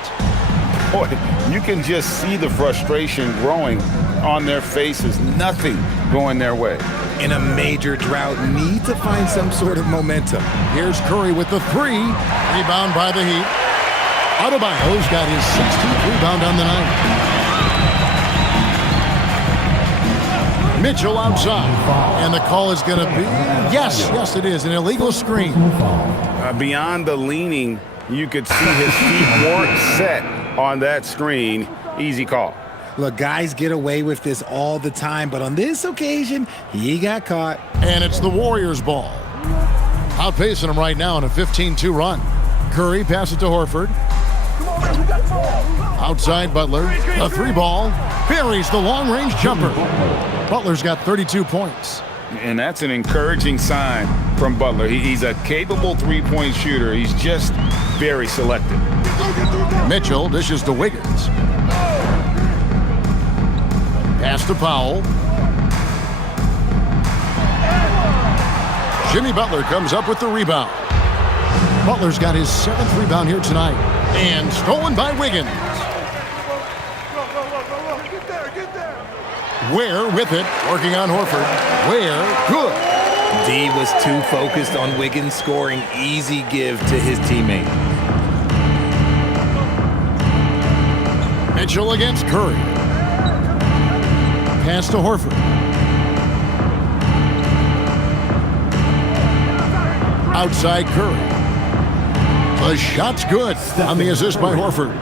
Boy, you can just see the frustration growing on their faces. Nothing going their way. In a major drought, need to find some sort of momentum. Here's Curry with the 3. Rebound by the Heat. Adebayo's got his 16th rebound on the night. Mitchell outside. And the call is going to be, yes, it is, an illegal screen. Beyond the leaning, you could see his feet weren't set on that screen. Easy call. Look, guys get away with this all the time, but on this occasion, he got caught. And it's the Warriors' ball. Outpacing them right now in a 15-2 run. Curry passes to Horford. Outside Butler. A 3-ball. Buries the long-range jumper. Butler's got 32 points. And that's an encouraging sign from Butler. He's a capable three-point shooter. He's just very selective. Mitchell dishes to Wiggins. Pass to Powell. Jimmy Butler comes up with the rebound. Butler's got his 7th rebound here tonight. And stolen by Wiggins. Ware with it, working on Horford. Ware, good. D was too focused on Wiggins scoring. Easy give to his teammate. Mitchell against Curry. Pass to Horford. Outside Curry. The shot's good on the assist by Horford.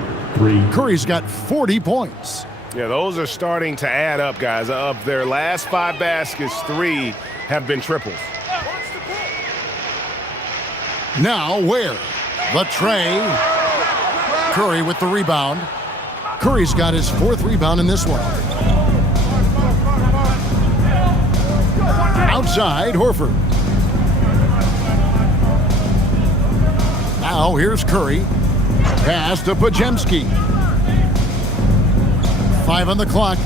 Curry's got 40 points. Yeah, those are starting to add up, guys. Of their last 5 baskets, 3 have been triples. Now Ware. The tray. Curry with the rebound. Curry's got his 4th rebound in this one. Outside, Horford. Now here's Curry. Pass to Podziemski. 5 on the clock.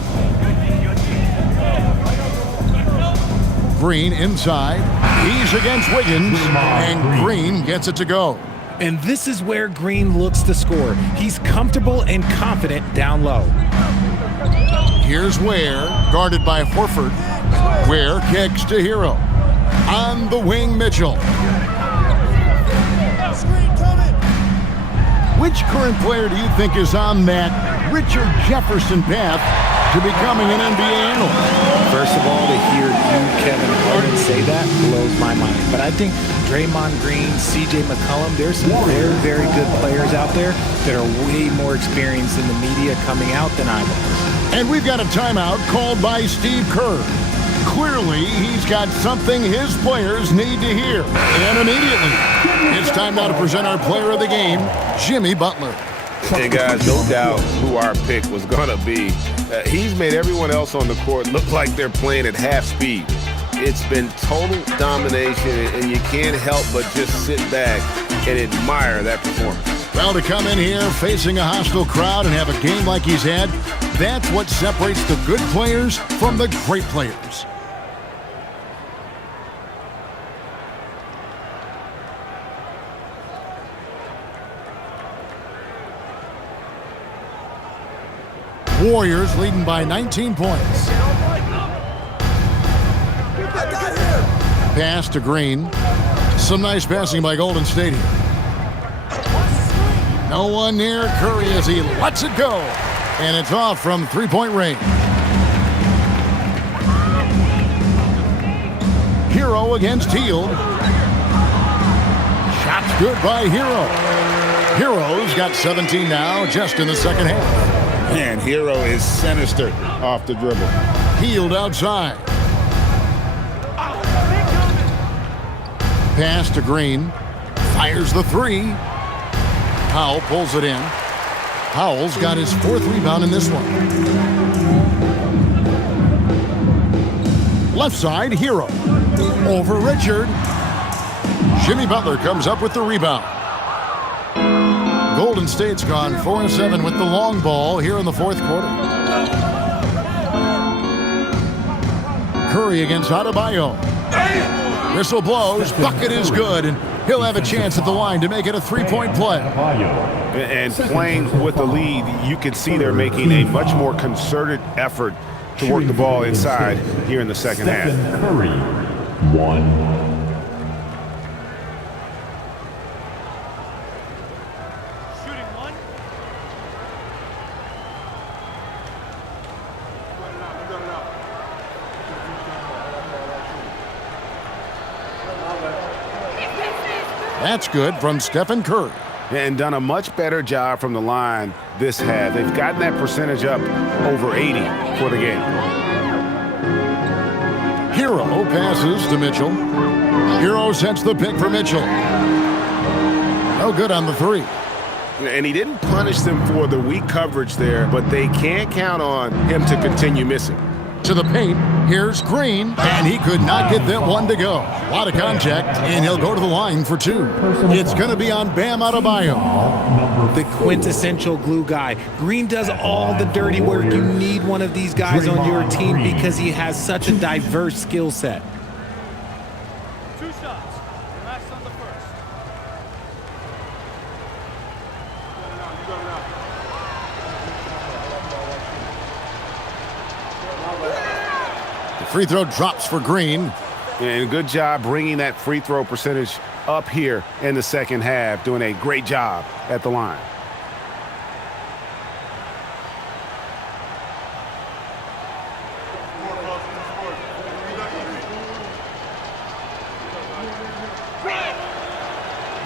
Green inside. He's against Wiggins. And Green gets it to go. And this is where Green looks to score. He's comfortable and confident down low. Here's Ware, guarded by Horford. Ware kicks to Hero. On the wing, Mitchell. Which current player do you think is on that Richard Jefferson path to becoming an NBA analyst? First of all, to hear you, Kevin Harlan, say that blows my mind. But I think Draymond Green, C.J. McCollum, there's some very, very good players out there that are way more experienced in the media coming out than I was. And we've got a timeout called by Steve Kerr. Clearly, he's got something his players need to hear. And immediately, it's time now to present our player of the game, Jimmy Butler. And guys, no doubt who our pick was going to be. He's made everyone else on the court look like they're playing at half speed. It's been total domination, and you can't help but just sit back and admire that performance. Well, to come in here facing a hostile crowd and have a game like he's had, that's what separates the good players from the great players. Warriors leading by 19 points. Pass to Green. Some nice passing by Golden State here. No one near Curry as he lets it go. And it's off from three-point range. Hero against Hield. Shot's good by Hero. Hero's got 17 now just in the second half. And Hero is sinister off the dribble. Hield outside. Pass to Green. Fires the three. Powell pulls it in. Powell's got his fourth rebound in this one. Left side, Hero. Over Richard. Jimmy Butler comes up with the rebound. Golden State's gone 4-7 with the long ball here in the fourth quarter. Curry against Adebayo. Whistle blows. Bucket is good, and he'll have a chance at the line to make it a three-point play. And playing with the lead, you can see they're making a much more concerted effort to work the ball inside here in the second half. Curry, 1. That's good from Stephen Curry. And done a much better job from the line this half. They've gotten that percentage up over 80 for the game. Hero passes to Mitchell. Hero sets the pick for Mitchell. No good on the three. And he didn't punish them for the weak coverage there, but they can't count on him to continue missing. To the paint, here's Green, and he could not get that one to go. A lot of contact, and he'll go to the line for two. It's going to be on Bam Adebayo. The quintessential glue guy. Green does all the dirty work. You need one of these guys on your team because he has such a diverse skill set. 2 shots. Relax on the first. The free throw drops for Green. And good job bringing that free throw percentage up here in the second half, doing a great job at the line.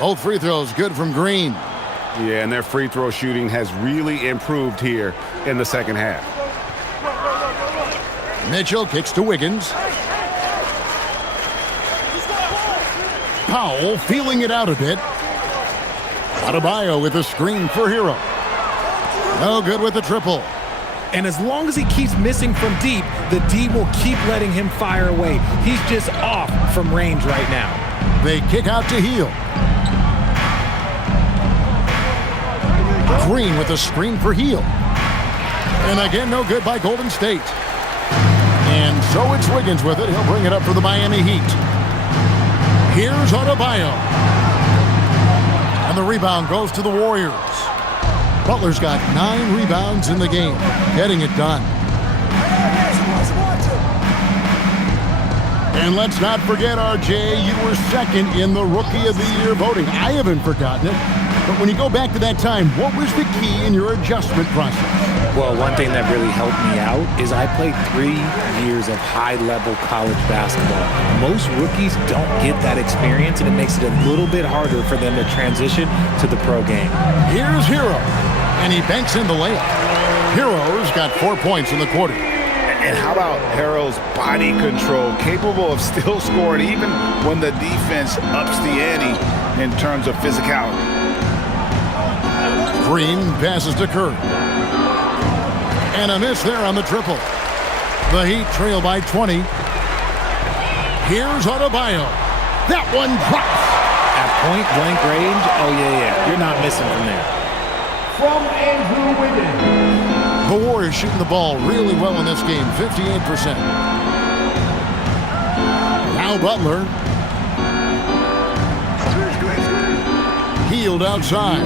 Both free throws good from Green. Yeah, and their free throw shooting has really improved here in the second half. Mitchell kicks to Wiggins. Powell feeling it out a bit. Adebayo with a screen for Hero. No good with the triple. And as long as he keeps missing from deep, the D will keep letting him fire away. He's just off from range right now. They kick out to Hield. Green with a screen for Hield. And again, no good by Golden State. And so it's Wiggins with it. He'll bring it up for the Miami Heat. Here's Adebayo. And the rebound goes to the Warriors. Butler's got 9 rebounds in the game, getting it done. And let's not forget, RJ, you were second in the Rookie of the Year voting. I haven't forgotten it. But when you go back to that time, what was the key in your adjustment process? Well, one thing that really helped me out is I played 3 years of high-level college basketball. Most rookies don't get that experience, and it makes it a little bit harder for them to transition to the pro game. Here's Hero, and he banks in the layup. Hero's got 4 points in the quarter. And how about Harrell's body control, capable of still scoring even when the defense ups the ante in terms of physicality. Green passes to Curry. And a miss there on the triple. The Heat trail by 20. Here's Adebayo. That one drops. At point blank range, oh yeah. You're not missing from there. From Andrew Wiggins. The Warriors shooting the ball really well in this game, 58%. Now Butler. Healed outside.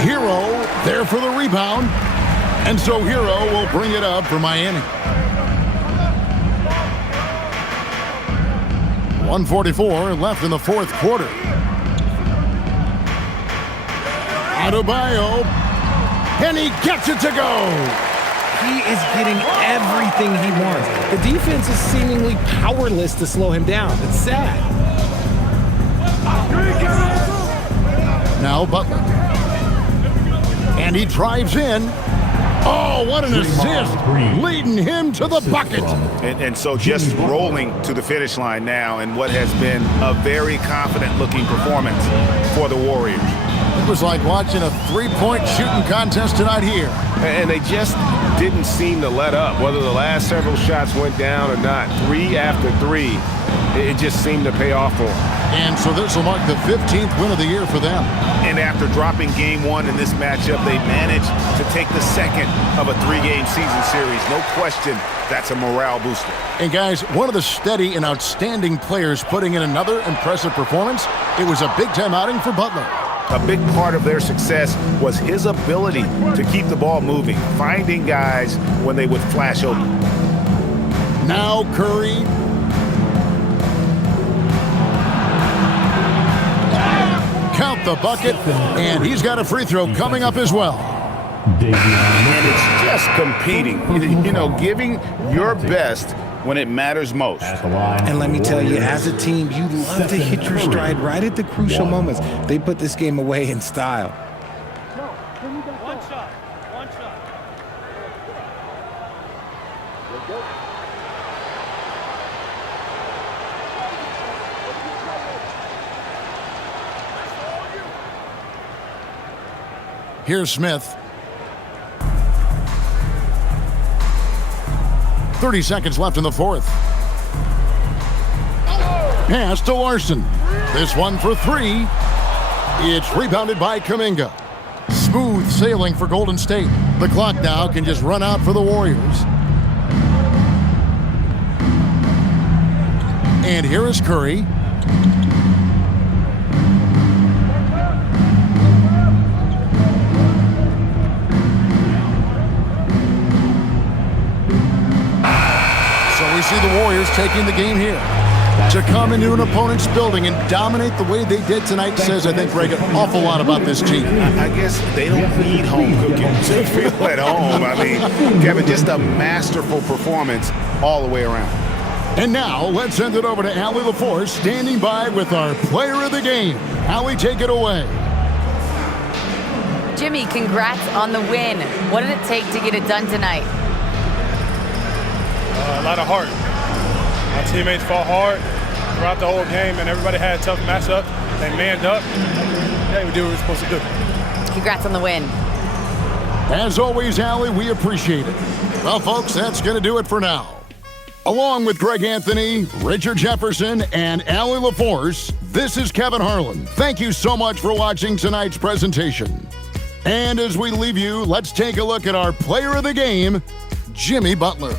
Hero there for the rebound. And so Hero will bring it up for Miami. 1:44 left in the fourth quarter. Adebayo, and he gets it to go. He is getting everything he wants. The defense is seemingly powerless to slow him down. It's sad. Now Butler. And he drives in. Oh, what an assist, leading him to the bucket. And so just rolling to the finish line now in what has been a very confident-looking performance for the Warriors. It was like watching a three-point shooting contest tonight here. And they just didn't seem to let up, whether the last several shots went down or not. 3 after 3, it just seemed to pay off for them. And so this will mark the 15th win of the year for them. And after dropping game 1 in this matchup, they managed to take the second of a 3-game season series. No question, that's a morale booster. And guys, one of the steady and outstanding players putting in another impressive performance, it was a big-time outing for Butler. A big part of their success was his ability to keep the ball moving, finding guys when they would flash open. Now Curry. Count the bucket, and he's got a free throw coming up as well. And it's just competing, you know, giving your best when it matters most. And let me tell you, as a team, you love to hit your stride right at the crucial moments. They put this game away in style. One shot. Here's Smith. 30 seconds left in the fourth. Pass to Larson. This one for 3. It's rebounded by Kuminga. Smooth sailing for Golden State. The clock now can just run out for the Warriors. And here is Curry. We see the Warriors taking the game here. To come into an opponent's building and dominate the way they did tonight says, I think, Greg, an awful lot about this team. I guess they don't need home cooking to feel at home. I mean, Kevin, just a masterful performance all the way around. And now, let's send it over to Allie LaForce, standing by with our player of the game. Allie, take it away. Jimmy, congrats on the win. What did it take to get it done tonight? A lot of heart. My teammates fought hard throughout the whole game, and everybody had a tough matchup. They manned up. Hey, we did what we were supposed to do. Congrats on the win. As always, Allie, we appreciate it. Well, folks, that's going to do it for now. Along with Greg Anthony, Richard Jefferson, and Allie LaForce, this is Kevin Harlan. Thank you so much for watching tonight's presentation. And as we leave you, let's take a look at our player of the game, Jimmy Butler.